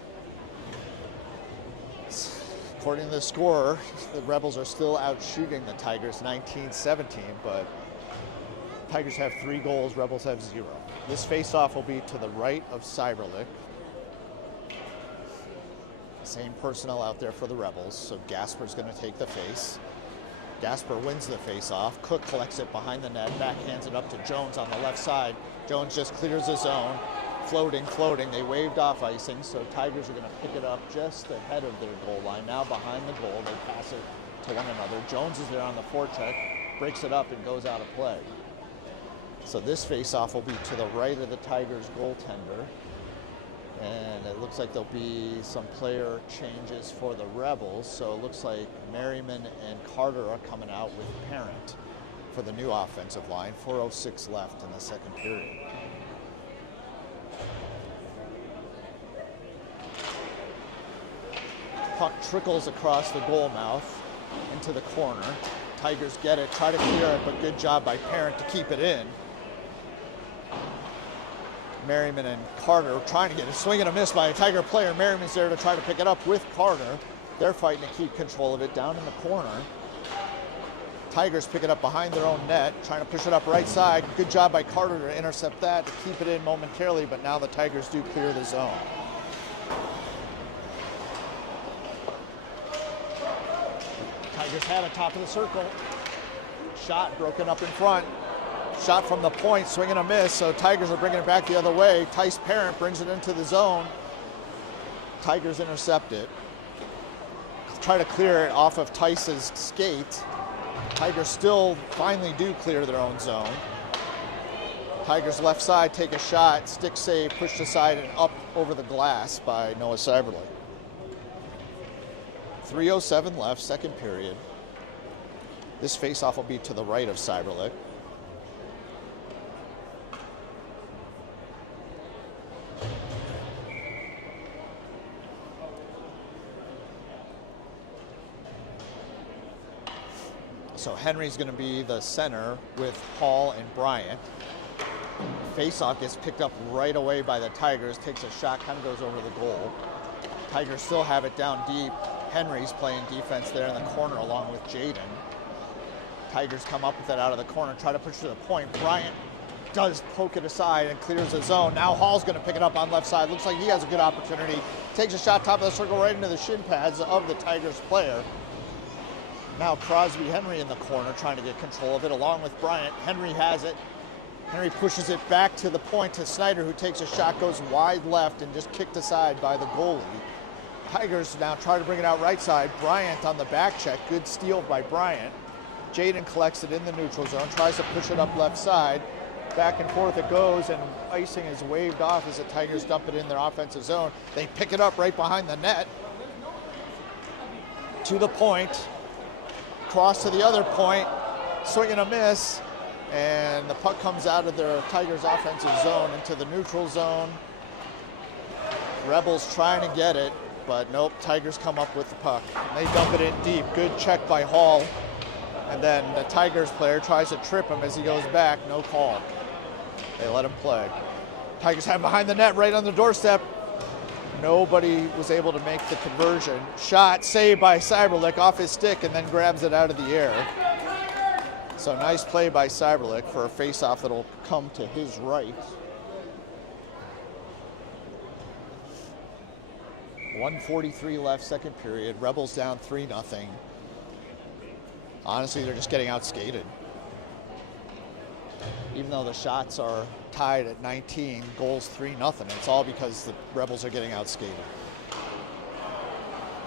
According to the scorer, the Rebels are still out shooting the Tigers 19-17, but Tigers have 3 goals, Rebels have 0. This face-off will be to the right of Cyberlick. Same personnel out there for the Rebels, so Gasper's going to take the face. Gasper wins the face-off. Cook collects it behind the net, backhands it up to Jones on the left side. Jones just clears the zone. Floating. They waved off icing, so Tigers are going to pick it up just ahead of their goal line. Now behind the goal, they pass it to one another. Jones is there on the forecheck, breaks it up and goes out of play. So this face-off will be to the right of the Tigers goaltender. And it looks like there'll be some player changes for the Rebels. So it looks like Merriman and Carter are coming out with Parent for the new offensive line. 4:06 left in the second period. Puck trickles across the goal mouth into the corner. Tigers get it, try to clear it, but good job by Parent to keep it in. Merriman and Carter trying to get a swing and a miss by a Tiger player. Merriman's there to try to pick it up with Carter. They're fighting to keep control of it down in the corner. Tigers pick it up behind their own net, trying to push it up right side. Good job by Carter to intercept that, to keep it in momentarily, but now the Tigers do clear the zone. Tigers have it top of the circle. Shot broken up in front. Shot from the point, swing and a miss, so Tigers are bringing it back the other way. Tice Parent brings it into the zone. Tigers intercept it. Try to clear it off of Tice's skate. Tigers still finally do clear their own zone. Tigers left side take a shot, stick save, pushed aside and up over the glass by Noah Seiberlich. 3:07 left, second period. This faceoff will be to the right of Seiberlich. So Henry's going to be the center with Hall and Bryant. Faceoff gets picked up right away by the Tigers, takes a shot, kind of goes over the goal. Tigers still have it down deep. Henry's playing defense there in the corner along with Jaden. Tigers come up with it out of the corner, try to push to the point. Bryant does poke it aside and clears the zone. Now Hall's going to pick it up on left side. Looks like he has a good opportunity. Takes a shot top of the circle right into the shin pads of the Tigers player. Now Crosby Henry in the corner trying to get control of it along with Bryant. Henry has it. Henry pushes it back to the point to Snyder, who takes a shot, goes wide left and just kicked aside by the goalie. Tigers now try to bring it out right side. Bryant on the back check. Good steal by Bryant. Jaden collects it in the neutral zone, tries to push it up left side. Back and forth it goes, and icing is waved off as the Tigers dump it in their offensive zone. They pick it up right behind the net. To the point. Cross to the other point, swing and a miss, and the puck comes out of their Tigers offensive zone into the neutral zone. Rebels trying to get it, but nope, Tigers come up with the puck. They dump it in deep, good check by Hall, and then the Tigers player tries to trip him as he goes back, no call. They let him play. Tigers have behind the net right on the doorstep. Nobody was able to make the conversion. Shot saved by Seiberlich off his stick and then grabs it out of the air. So nice play by Seiberlich for a faceoff that'll come to his right. 1:43 left, second period. Rebels down 3-0. Honestly, they're just getting outskated. Even though the shots are tied at 19, goals 3-0. It's all because the Rebels are getting outskated.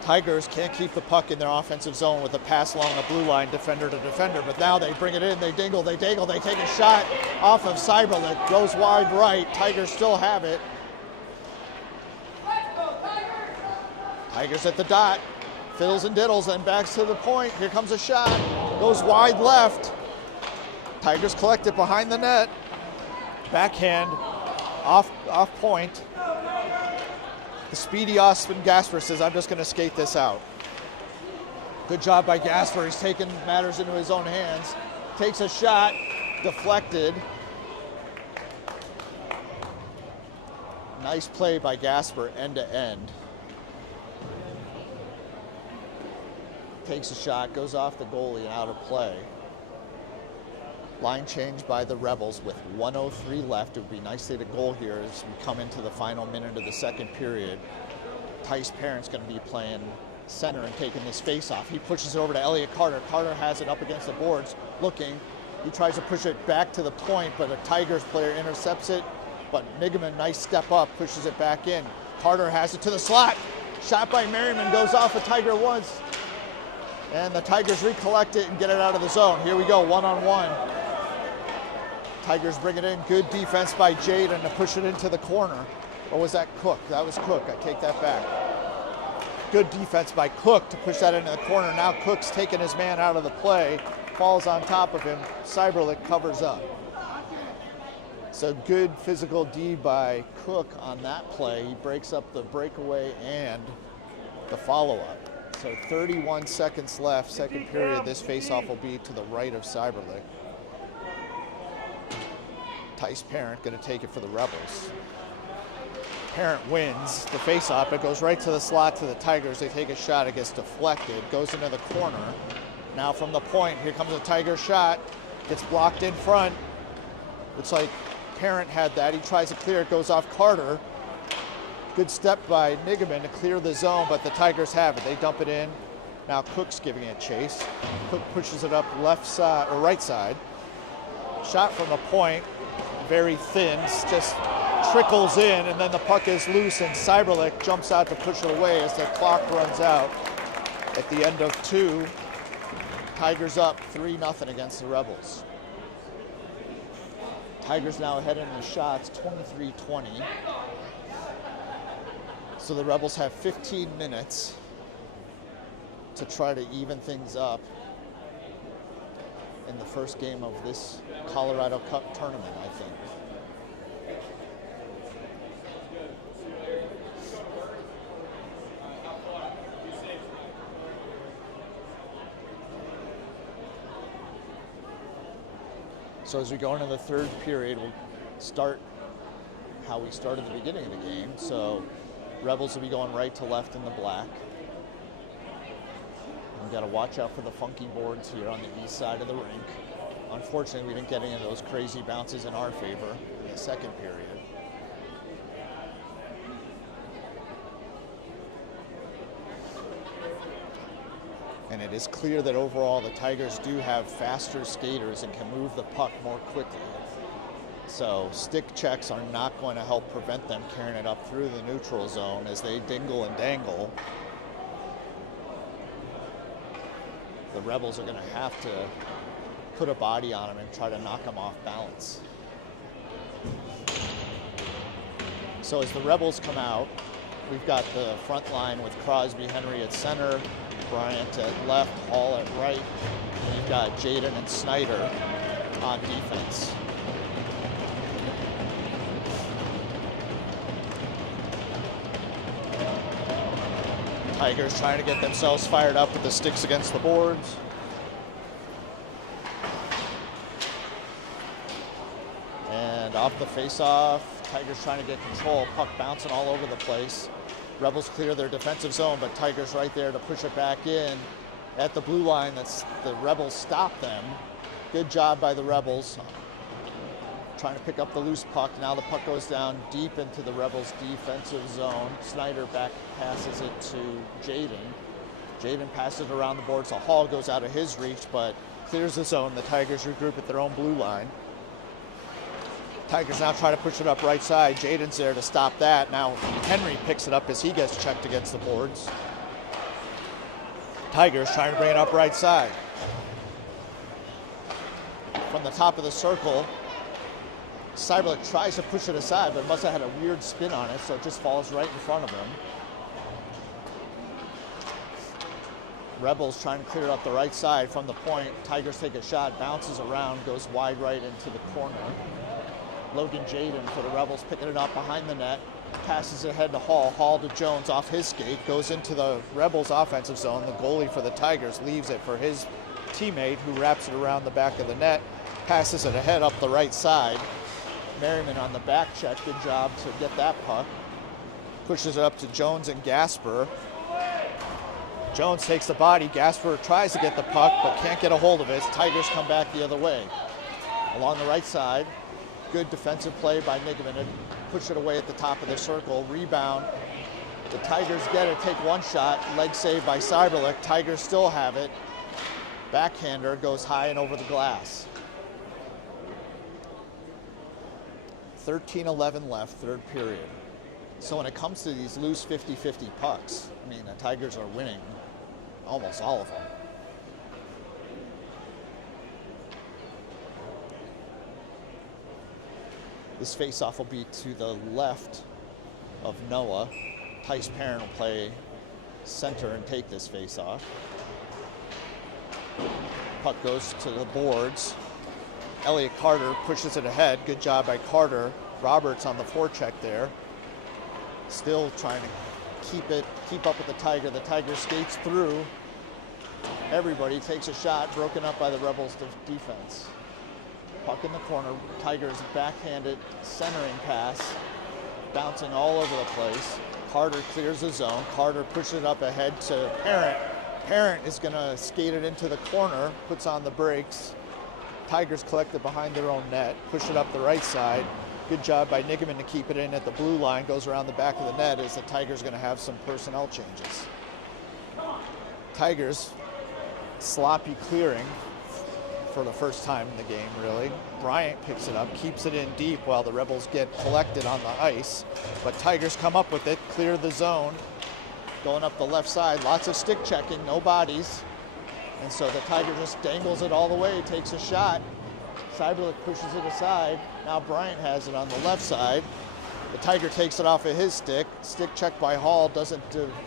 Tigers can't keep the puck in their offensive zone with a pass along the blue line, defender to defender, but now they bring it in, they dangle, they take a shot off of Seiberlich, goes wide right. Tigers still have it. Tigers at the dot, fiddles and diddles, and backs to the point. Here comes a shot, goes wide left. Tigers collect it behind the net. Backhand, off point. The speedy Austin Gasper says, I'm just going to skate this out. Good job by Gasper. He's taking matters into his own hands. Takes a shot, deflected. Nice play by Gasper, end to end. Takes a shot, goes off the goalie and out of play. Line change by the Rebels with 1:03 left. It would be nice to get a goal here as we come into the final minute of the second period. Tice Parent's going to be playing center and taking this face-off. He pushes it over to Elliot Carter. Carter has it up against the boards, looking. He tries to push it back to the point, but a Tigers player intercepts it. But Nigaman, nice step up, pushes it back in. Carter has it to the slot. Shot by Merriman, goes off a Tiger once. And the Tigers recollect it and get it out of the zone. Here we go, one-on-one. Tigers bring it in. Good defense by Jaden to push it into the corner. Or was that Cook? That was Cook. I take that back. Good defense by Cook to push that into the corner. Now Cook's taking his man out of the play. Falls on top of him. Seiberlich covers up. So good physical D by Cook on that play. He breaks up the breakaway and the follow-up. So 31 seconds left, second period. This faceoff will be to the right of Seiberlich. Tice Parent going to take it for the Rebels. Parent wins the faceoff. It goes right to the slot to the Tigers. They take a shot. It gets deflected. Goes into the corner. Now from the point, here comes a Tiger shot. Gets blocked in front. Looks like Parent had that. He tries to clear it. Goes off Carter. Good step by Nigaman to clear the zone, but the Tigers have it. They dump it in. Now Cook's giving it chase. Cook pushes it up left side or right side. Shot from the point, very thin, just trickles in, and then the puck is loose, and Cyberlick jumps out to push it away as the clock runs out. At the end of 2, Tigers up 3-0 against the Rebels. Tigers now ahead in the shots, 23-20. So the Rebels have 15 minutes to try to even things up in the first game of this Colorado Cup tournament, I think. So as we go into the third period, we'll start how we started the beginning of the game. So Rebels will be going right to left in the black. We've got to watch out for the funky boards here on the east side of the rink. Unfortunately, we didn't get any of those crazy bounces in our favor in the second period. And it is clear that overall the Tigers do have faster skaters and can move the puck more quickly. So stick checks are not going to help prevent them carrying it up through the neutral zone as they dingle and dangle. The Rebels are going to have to put a body on them and try to knock them off balance. So as the Rebels come out, we've got the front line with Crosby, Henry at center, Bryant at left, Hall at right. And you've got Jaden and Snyder on defense. Tigers trying to get themselves fired up with the sticks against the boards. And off the face-off, Tigers trying to get control, puck bouncing all over the place. Rebels clear their defensive zone, but Tigers right there to push it back in. At the blue line, the Rebels stop them. Good job by the Rebels. Trying to pick up the loose puck. Now the puck goes down deep into the Rebels' defensive zone. Snyder back passes it to Jaden. Jaden passes it around the board, so Hall goes out of his reach, but clears the zone. The Tigers regroup at their own blue line. Tigers now try to push it up right side. Jaden's there to stop that. Now Henry picks it up as he gets checked against the boards. Tigers trying to bring it up right side. From the top of the circle, Cyberlick tries to push it aside, but must have had a weird spin on it, so it just falls right in front of him. Rebels trying to clear it up the right side from the point. Tigers take a shot, bounces around, goes wide right into the corner. Logan Jaden for the Rebels picking it up behind the net, passes it ahead to Hall. Hall to Jones off his skate, goes into the Rebels offensive zone. The goalie for the Tigers leaves it for his teammate who wraps it around the back of the net, passes it ahead up the right side. Merriman on the back check, good job to get that puck. Pushes it up to Jones and Gasper. Jones takes the body, Gasper tries to get the puck but can't get a hold of it. Tigers come back the other way. Along the right side, good defensive play by Nigaman to push it away at the top of the circle. Rebound. The Tigers get it, take one shot. Leg save by Cyberlick. Tigers still have it. Backhander goes high and over the glass. 13-11 left, third period. So when it comes to these loose 50-50 pucks, I mean, the Tigers are winning almost all of them. This faceoff will be to the left of Noah. Tice Perrin will play center and take this faceoff. Puck goes to the boards. Elliot Carter pushes it ahead. Good job by Carter. Roberts on the forecheck there. Still trying to keep up with the Tiger. The Tiger skates through. Everybody takes a shot, broken up by the Rebels defense. Puck in the corner. Tigers backhanded centering pass, bouncing all over the place. Carter clears the zone. Carter pushes it up ahead to Parent. Parent is going to skate it into the corner, puts on the brakes. Tigers collect it behind their own net, push it up the right side. Good job by Nigaman to keep it in at the blue line, goes around the back of the net as the Tigers going to have some personnel changes. Tigers sloppy clearing for the first time in the game, really. Bryant picks it up, keeps it in deep while the Rebels get collected on the ice. But Tigers come up with it, clear the zone. Going up the left side, lots of stick checking, no bodies. And so the Tiger just dangles it all the way, takes a shot. Cyberlick pushes it aside. Now Bryant has it on the left side. The Tiger takes it off of his stick. Stick check by Hall doesn't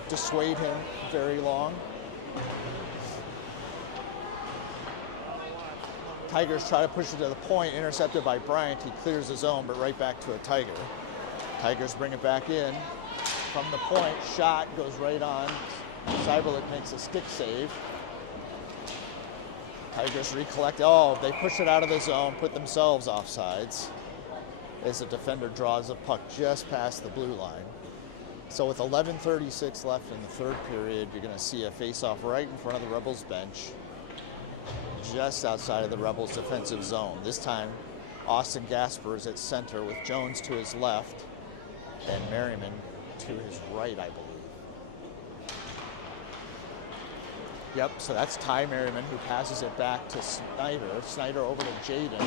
dissuade him very long. Tigers try to push it to the point, intercepted by Bryant. He clears the zone, but right back to a Tiger. Tigers bring it back in. From the point, shot goes right on. Cyberlick makes a stick save. Tigers recollect. Oh, they push it out of the zone, put themselves offsides as the defender draws the puck just past the blue line. So with 11:36 left in the third period, you're going to see a face-off right in front of the Rebels bench, just outside of the Rebels defensive zone. This time, Austin Gasper is at center with Jones to his left and Merriman to his right, I believe. Yep, so that's Ty Merriman, who passes it back to Snyder. Snyder over to Jaden,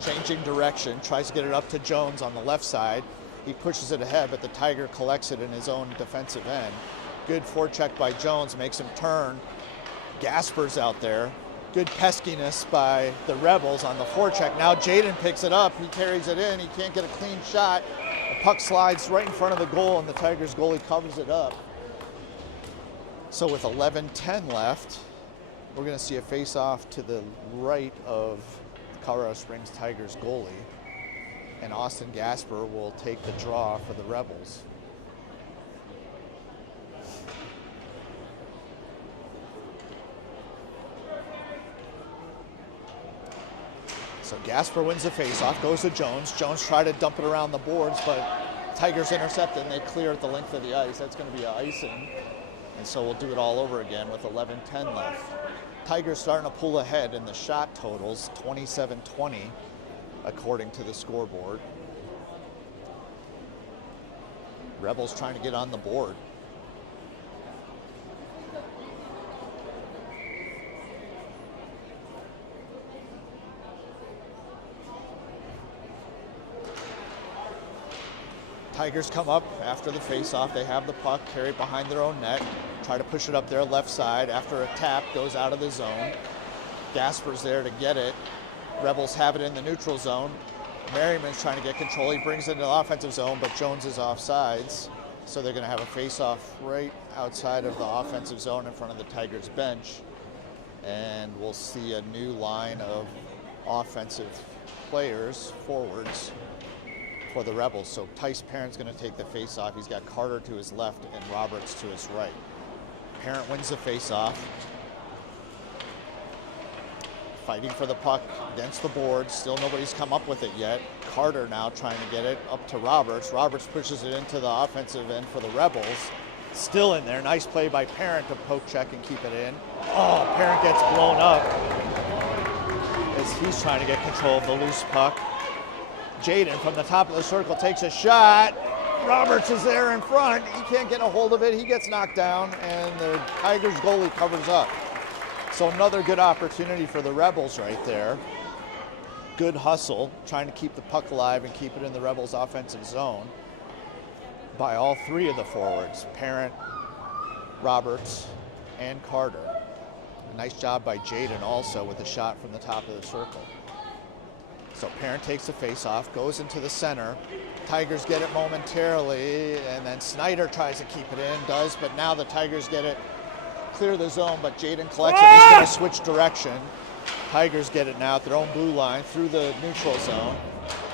changing direction, tries to get it up to Jones on the left side. He pushes it ahead, but the Tiger collects it in his own defensive end. Good forecheck by Jones, makes him turn. Gasper's out there. Good peskiness by the Rebels on the forecheck. Now Jaden picks it up, he carries it in, he can't get a clean shot. The puck slides right in front of the goal and the Tigers goalie covers it up. So with 11:10 left, we're going to see a face-off to the right of the Colorado Springs Tigers goalie, and Austin Gasper will take the draw for the Rebels. So Gasper wins the face-off, goes to Jones. Jones tried to dump it around the boards, but Tigers intercept it and they clear at the length of the ice. That's going to be an icing. And so we'll do it all over again with 11:10 left. Tigers starting to pull ahead in the shot totals, 27-20, according to the scoreboard. Rebels trying to get on the board. Tigers come up after the face-off. They have the puck, carry it behind their own net, try to push it up their left side. After a tap, goes out of the zone. Gasper's there to get it. Rebels have it in the neutral zone. Merriman's trying to get control. He brings it into the offensive zone, but Jones is offsides. So they're going to have a face-off right outside of the offensive zone in front of the Tigers bench. And we'll see a new line of offensive players, forwards, for the Rebels. So Tice Parent's going to take the face-off. He's got Carter to his left and Roberts to his right. Parent wins the face-off. Fighting for the puck against the board. Still nobody's come up with it yet. Carter now trying to get it up to Roberts. Roberts pushes it into the offensive end for the Rebels. Still in there. Nice play by Parent to poke check and keep it in. Oh, Parent gets blown up as he's trying to get control of the loose puck. Jaden from the top of the circle takes a shot. Roberts is there in front. He can't get a hold of it. He gets knocked down, and the Tigers goalie covers up. So another good opportunity for the Rebels right there. Good hustle, trying to keep the puck alive and keep it in the Rebels' offensive zone by all three of the forwards, Parent, Roberts, and Carter. A nice job by Jaden also with a shot from the top of the circle. So Parent takes the face-off, goes into the center. Tigers get it momentarily, and then Snyder tries to keep it in, does, but now the Tigers get it, clear the zone, but Jaden collects it. He's going to switch direction. Tigers get it now at their own blue line through the neutral zone.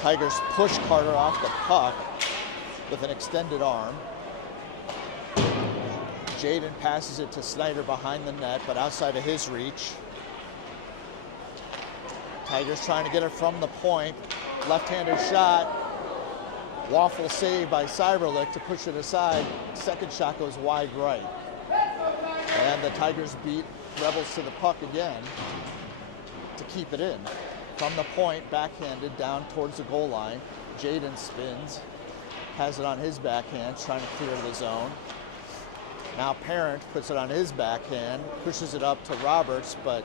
Tigers push Carter off the puck with an extended arm. Jaden passes it to Snyder behind the net, but outside of his reach. Tigers trying to get it from the point. Left-handed shot. Waffle save by Cyberlick to push it aside. Second shot goes wide right. And the Tigers beat Rebels to the puck again to keep it in. From the point, backhanded down towards the goal line. Jaden spins, has it on his backhand, trying to clear the zone. Now Parent puts it on his backhand, pushes it up to Roberts, but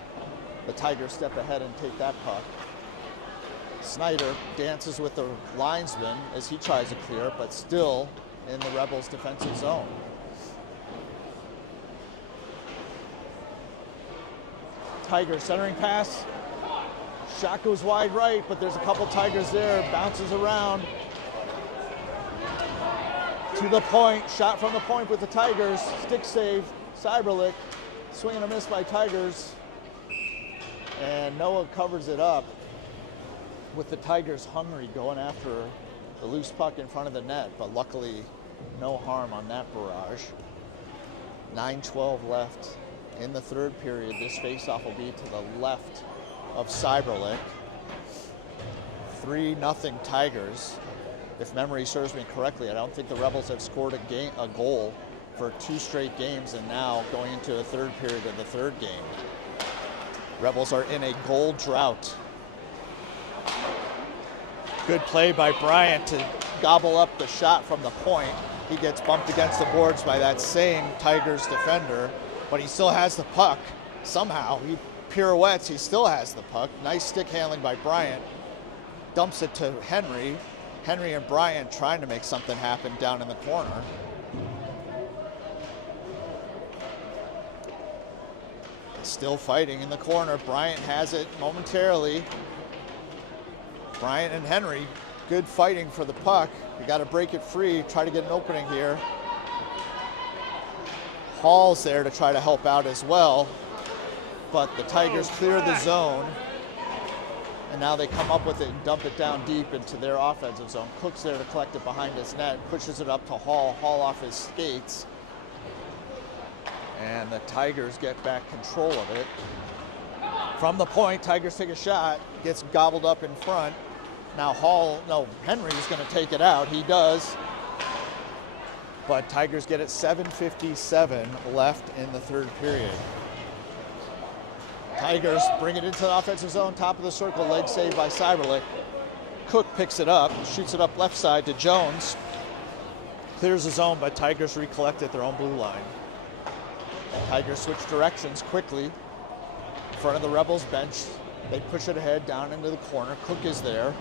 the Tigers step ahead and take that puck. Snyder dances with the linesman as he tries to clear, but still in the Rebels' defensive zone. Tigers centering pass. Shot goes wide right, but there's a couple Tigers there. Bounces around. To the point. Shot from the point with the Tigers. Stick save. Cyberlick. Swing and a miss by Tigers. And Noah covers it up with the Tigers hungry, going after the loose puck in front of the net, but luckily no harm on that barrage. 9:12 left in the third period. This faceoff will be to the left of Cyberlick. 3-0 Tigers. If memory serves me correctly, I don't think the Rebels have scored a goal for 2 straight games, and now going into the third period of the third game. Rebels are in a goal drought. Good play by Bryant to gobble up the shot from the point. He gets bumped against the boards by that same Tigers defender, but he still has the puck. Somehow, he pirouettes, he still has the puck. Nice stick handling by Bryant. Dumps it to Henry. Henry and Bryant trying to make something happen down in the corner. Still fighting in the corner. Bryant has it momentarily. Bryant and Henry, good fighting for the puck. You got to break it free, try to get an opening here. Hall's there to try to help out as well, but the Tigers clear the zone, and now they come up with it and dump it down deep into their offensive zone. Cook's there to collect it behind his net, pushes it up to Hall. Hall off his skates, and the Tigers get back control of it. From the point, Tigers take a shot, gets gobbled up in front. Now Henry's going to take it out. He does. But Tigers get it. 7:57 left in the third period. Tigers bring it into the offensive zone, top of the circle, leg save by Cyberlick. Cook picks it up, shoots it up left side to Jones. Clears the zone, but Tigers recollect at their own blue line. Tigers switch directions quickly. In front of the Rebels bench, they push it ahead down into the corner. Cook is there.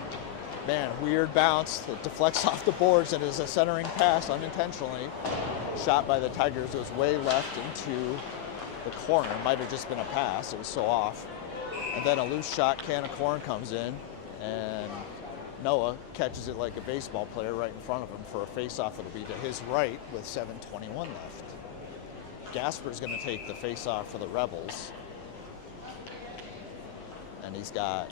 Man, weird bounce that deflects off the boards and is a centering pass unintentionally. Shot by the Tigers. It was way left into the corner. Might have just been a pass. It was so off. And then a loose shot, can of corn comes in, and Noah catches it like a baseball player right in front of him for a face-off that'll be to his right with 7:21 left. Gasper's going to take the face-off for the Rebels. And he's got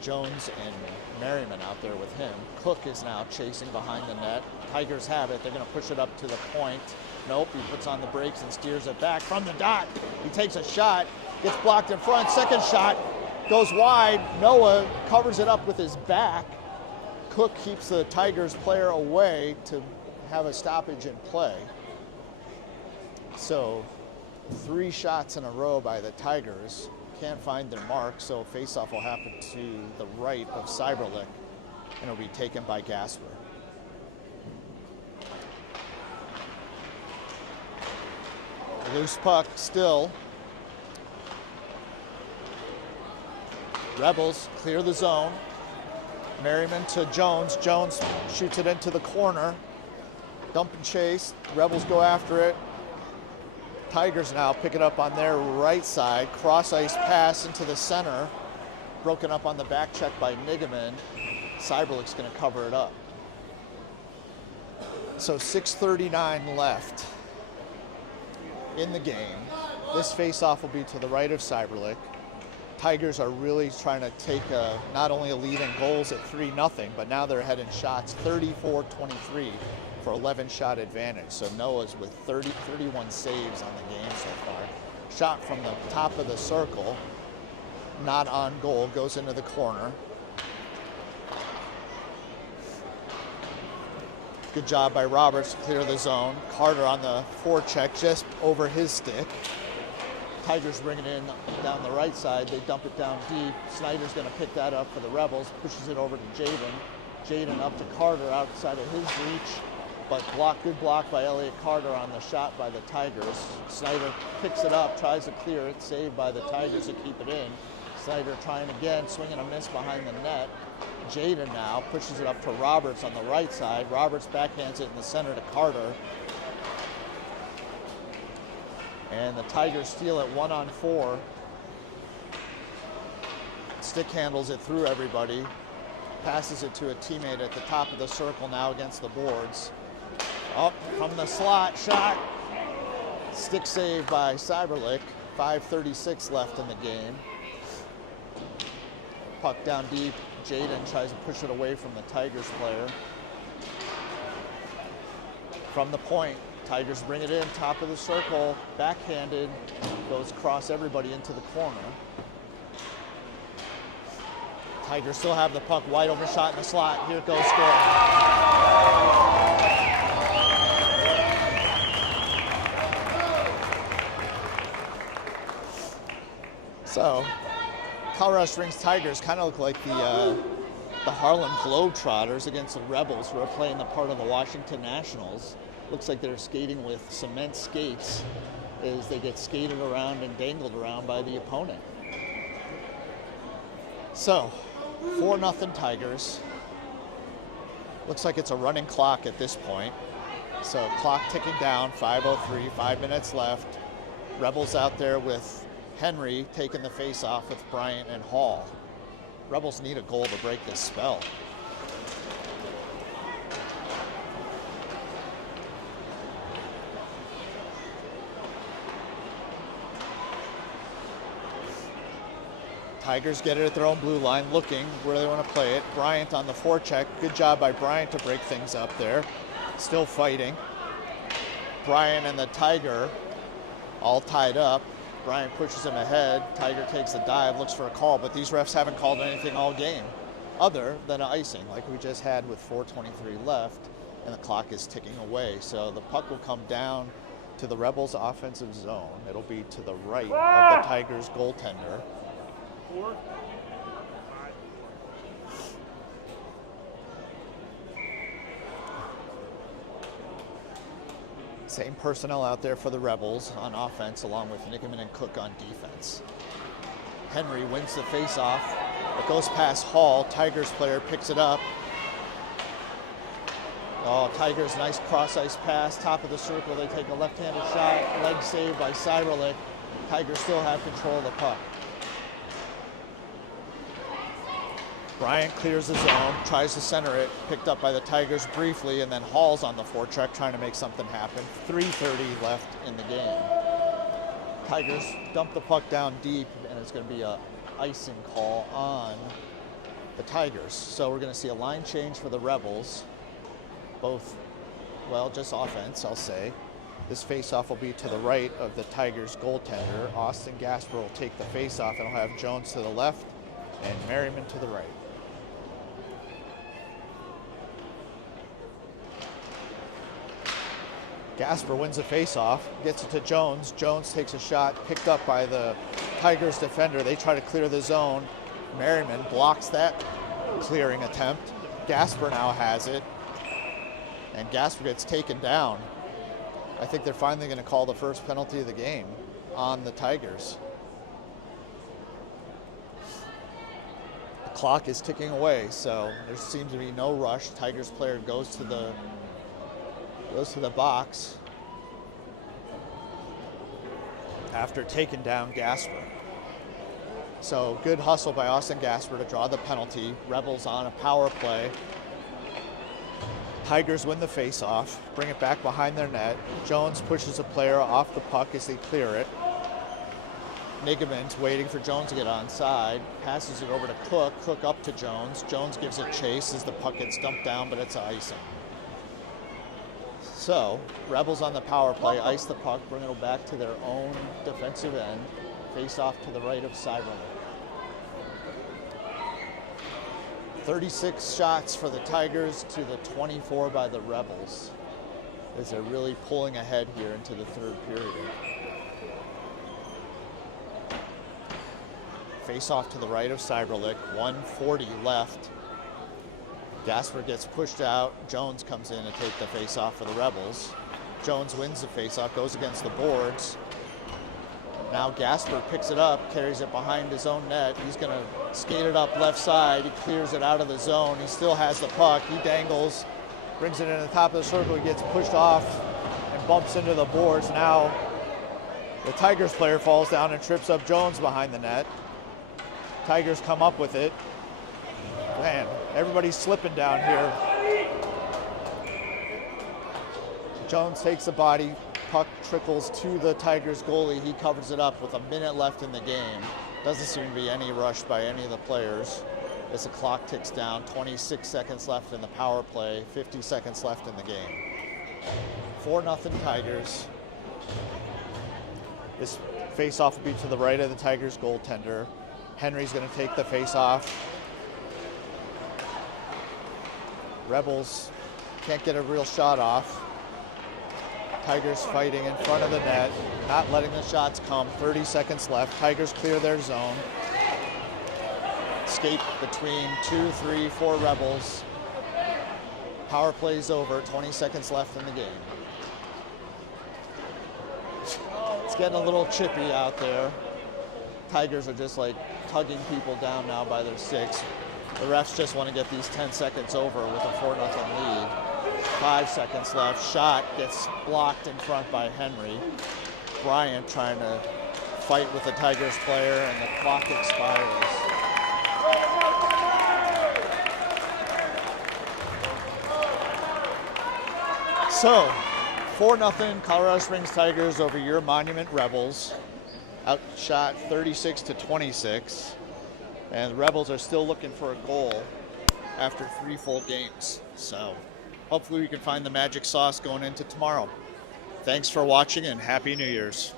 Jones and Merriman out there with him. Cook is now chasing behind the net. Tigers have it. They're going to push it up to the point. Nope, he puts on the brakes and steers it back from the dot. He takes a shot, gets blocked in front. Second shot goes wide. Noah covers it up with his back. Cook keeps the Tigers player away to have a stoppage in play. So 3 shots in a row by the Tigers. Can't find their mark, so faceoff will happen to the right of Cyberlick, and it'll be taken by Gasper. Loose puck still. Rebels clear the zone. Merriman to Jones. Jones shoots it into the corner. Dump and chase. Rebels go after it. Tigers now pick it up on their right side. Cross ice pass into the center. Broken up on the back check by Nigaman. Cyberlick's going to cover it up. So 6:39 left in the game. This face-off will be to the right of Cyberlick. Tigers are really trying to take not only a lead in goals at 3-0, but now they're ahead in shots, 34-23 for 11-shot advantage. So Noah's with 31 saves on the game so far. Shot from the top of the circle, not on goal, goes into the corner. Good job by Roberts to clear the zone. Carter on the forecheck, just over his stick. Tigers bring it in down the right side. They dump it down deep. Snyder's going to pick that up for the Rebels. Pushes it over to Jaden. Jaden up to Carter outside of his reach. but good block by Elliott Carter on the shot by the Tigers. Snyder picks it up, tries to clear it, saved by the Tigers to keep it in. Snyder trying again, swing and a miss behind the net. Jaden now pushes it up to Roberts on the right side. Roberts backhands it in the center to Carter. And the Tigers steal it 1-on-4. Stick handles it through everybody. Passes it to a teammate at the top of the circle now against the boards. Up from the slot, shot. Stick save by Cyberlick. 5:36 left in the game. Puck down deep. Jaden tries to push it away from the Tigers player. From the point, Tigers bring it in, top of the circle, backhanded, goes across everybody into the corner. Tigers still have the puck, wide open shot in the slot. Here it goes, score. So, Colorado Springs Tigers kind of look like the Harlem Globetrotters against the Rebels, who are playing the part of the Washington Nationals. Looks like they're skating with cement skates as they get skated around and dangled around by the opponent. So, 4-0 Tigers. Looks like it's a running clock at this point. So clock ticking down, 5:03, 5 minutes left. Rebels out there with Henry taking the face off with Bryant and Hall. Rebels need a goal to break this spell. Tigers get it at their own blue line, looking where they want to play it. Bryant on the forecheck. Good job by Bryant to break things up there. Still fighting. Bryant and the Tiger all tied up. Bryant pushes him ahead. Tiger takes a dive, looks for a call, but these refs haven't called anything all game other than an icing like we just had with 4:23 left, and the clock is ticking away. So the puck will come down to the Rebels' offensive zone. It'll be to the right of the Tigers' goaltender. Same personnel out there for the Rebels on offense, along with Nickerman and Cook on defense. Henry wins the faceoff. It goes past Hall. Tigers player picks it up. Oh, Tigers, nice cross-ice pass. Top of the circle, they take a left-handed shot. Leg save by Cyberlick. Tigers still have control of the puck. Bryant clears the zone, tries to center it, picked up by the Tigers briefly, and then Hall's on the forecheck trying to make something happen. 3:30 left in the game. Tigers dump the puck down deep, and it's going to be a icing call on the Tigers. So we're going to see a line change for the Rebels. Both, well, just offense, I'll say. This faceoff will be to the right of the Tigers goaltender. Austin Gasper will take the faceoff, and he'll have Jones to the left and Merriman to the right. Gasper wins the faceoff, gets it to Jones. Jones takes a shot, picked up by the Tigers defender. They try to clear the zone. Merriman blocks that clearing attempt. Gasper now has it, and Gasper gets taken down. I think they're finally going to call the first penalty of the game on the Tigers. The clock is ticking away, so there seems to be no rush. Tigers player goes to the box after taking down Gasper. So good hustle by Austin Gasper to draw the penalty. Rebels on a power play. Tigers win the face-off, bring it back behind their net. Jones pushes a player off the puck as they clear it. Nigaman's waiting for Jones to get onside, passes it over to Cook. Cook up to Jones. Jones gives it chase as the puck gets dumped down, but it's icing. So, Rebels on the power play, ice the puck, bring it back to their own defensive end. Face off to the right of Cyberlick. 36 shots for the Tigers to the 24 by the Rebels, as they're really pulling ahead here into the third period. Face off to the right of Cyberlick, 1:40 left. Gasper gets pushed out. Jones comes in to take the face-off for the Rebels. Jones wins the face-off, goes against the boards. Now Gasper picks it up, carries it behind his own net. He's going to skate it up left side. He clears it out of the zone. He still has the puck. He dangles, brings it in the top of the circle. He gets pushed off and bumps into the boards. Now the Tigers player falls down and trips up Jones behind the net. Tigers come up with it. Man, everybody's slipping down here. Jones takes the body. Puck trickles to the Tigers goalie. He covers it up with a minute left in the game. Doesn't seem to be any rush by any of the players as the clock ticks down. 26 seconds left in the power play, 50 seconds left in the game. 4-0 Tigers. This face-off will be to the right of the Tigers goaltender. Henry's going to take the face-off. Rebels can't get a real shot off. Tigers fighting in front of the net, not letting the shots come. 30 seconds left. Tigers clear their zone. Skate between 2, 3, 4 Rebels. Power play's over. 20 seconds left in the game. It's getting a little chippy out there. Tigers are just like tugging people down now by their sticks. The refs just want to get these 10 seconds over with a 4-0 lead. 5 seconds left. Shot gets blocked in front by Henry. Bryant trying to fight with the Tigers player, and the clock expires. So, 4-0 Colorado Springs Tigers over your Monument Rebels. Outshot 36-26. And the Rebels are still looking for a goal after 3 full games. So hopefully we can find the magic sauce going into tomorrow. Thanks for watching and Happy New Year's.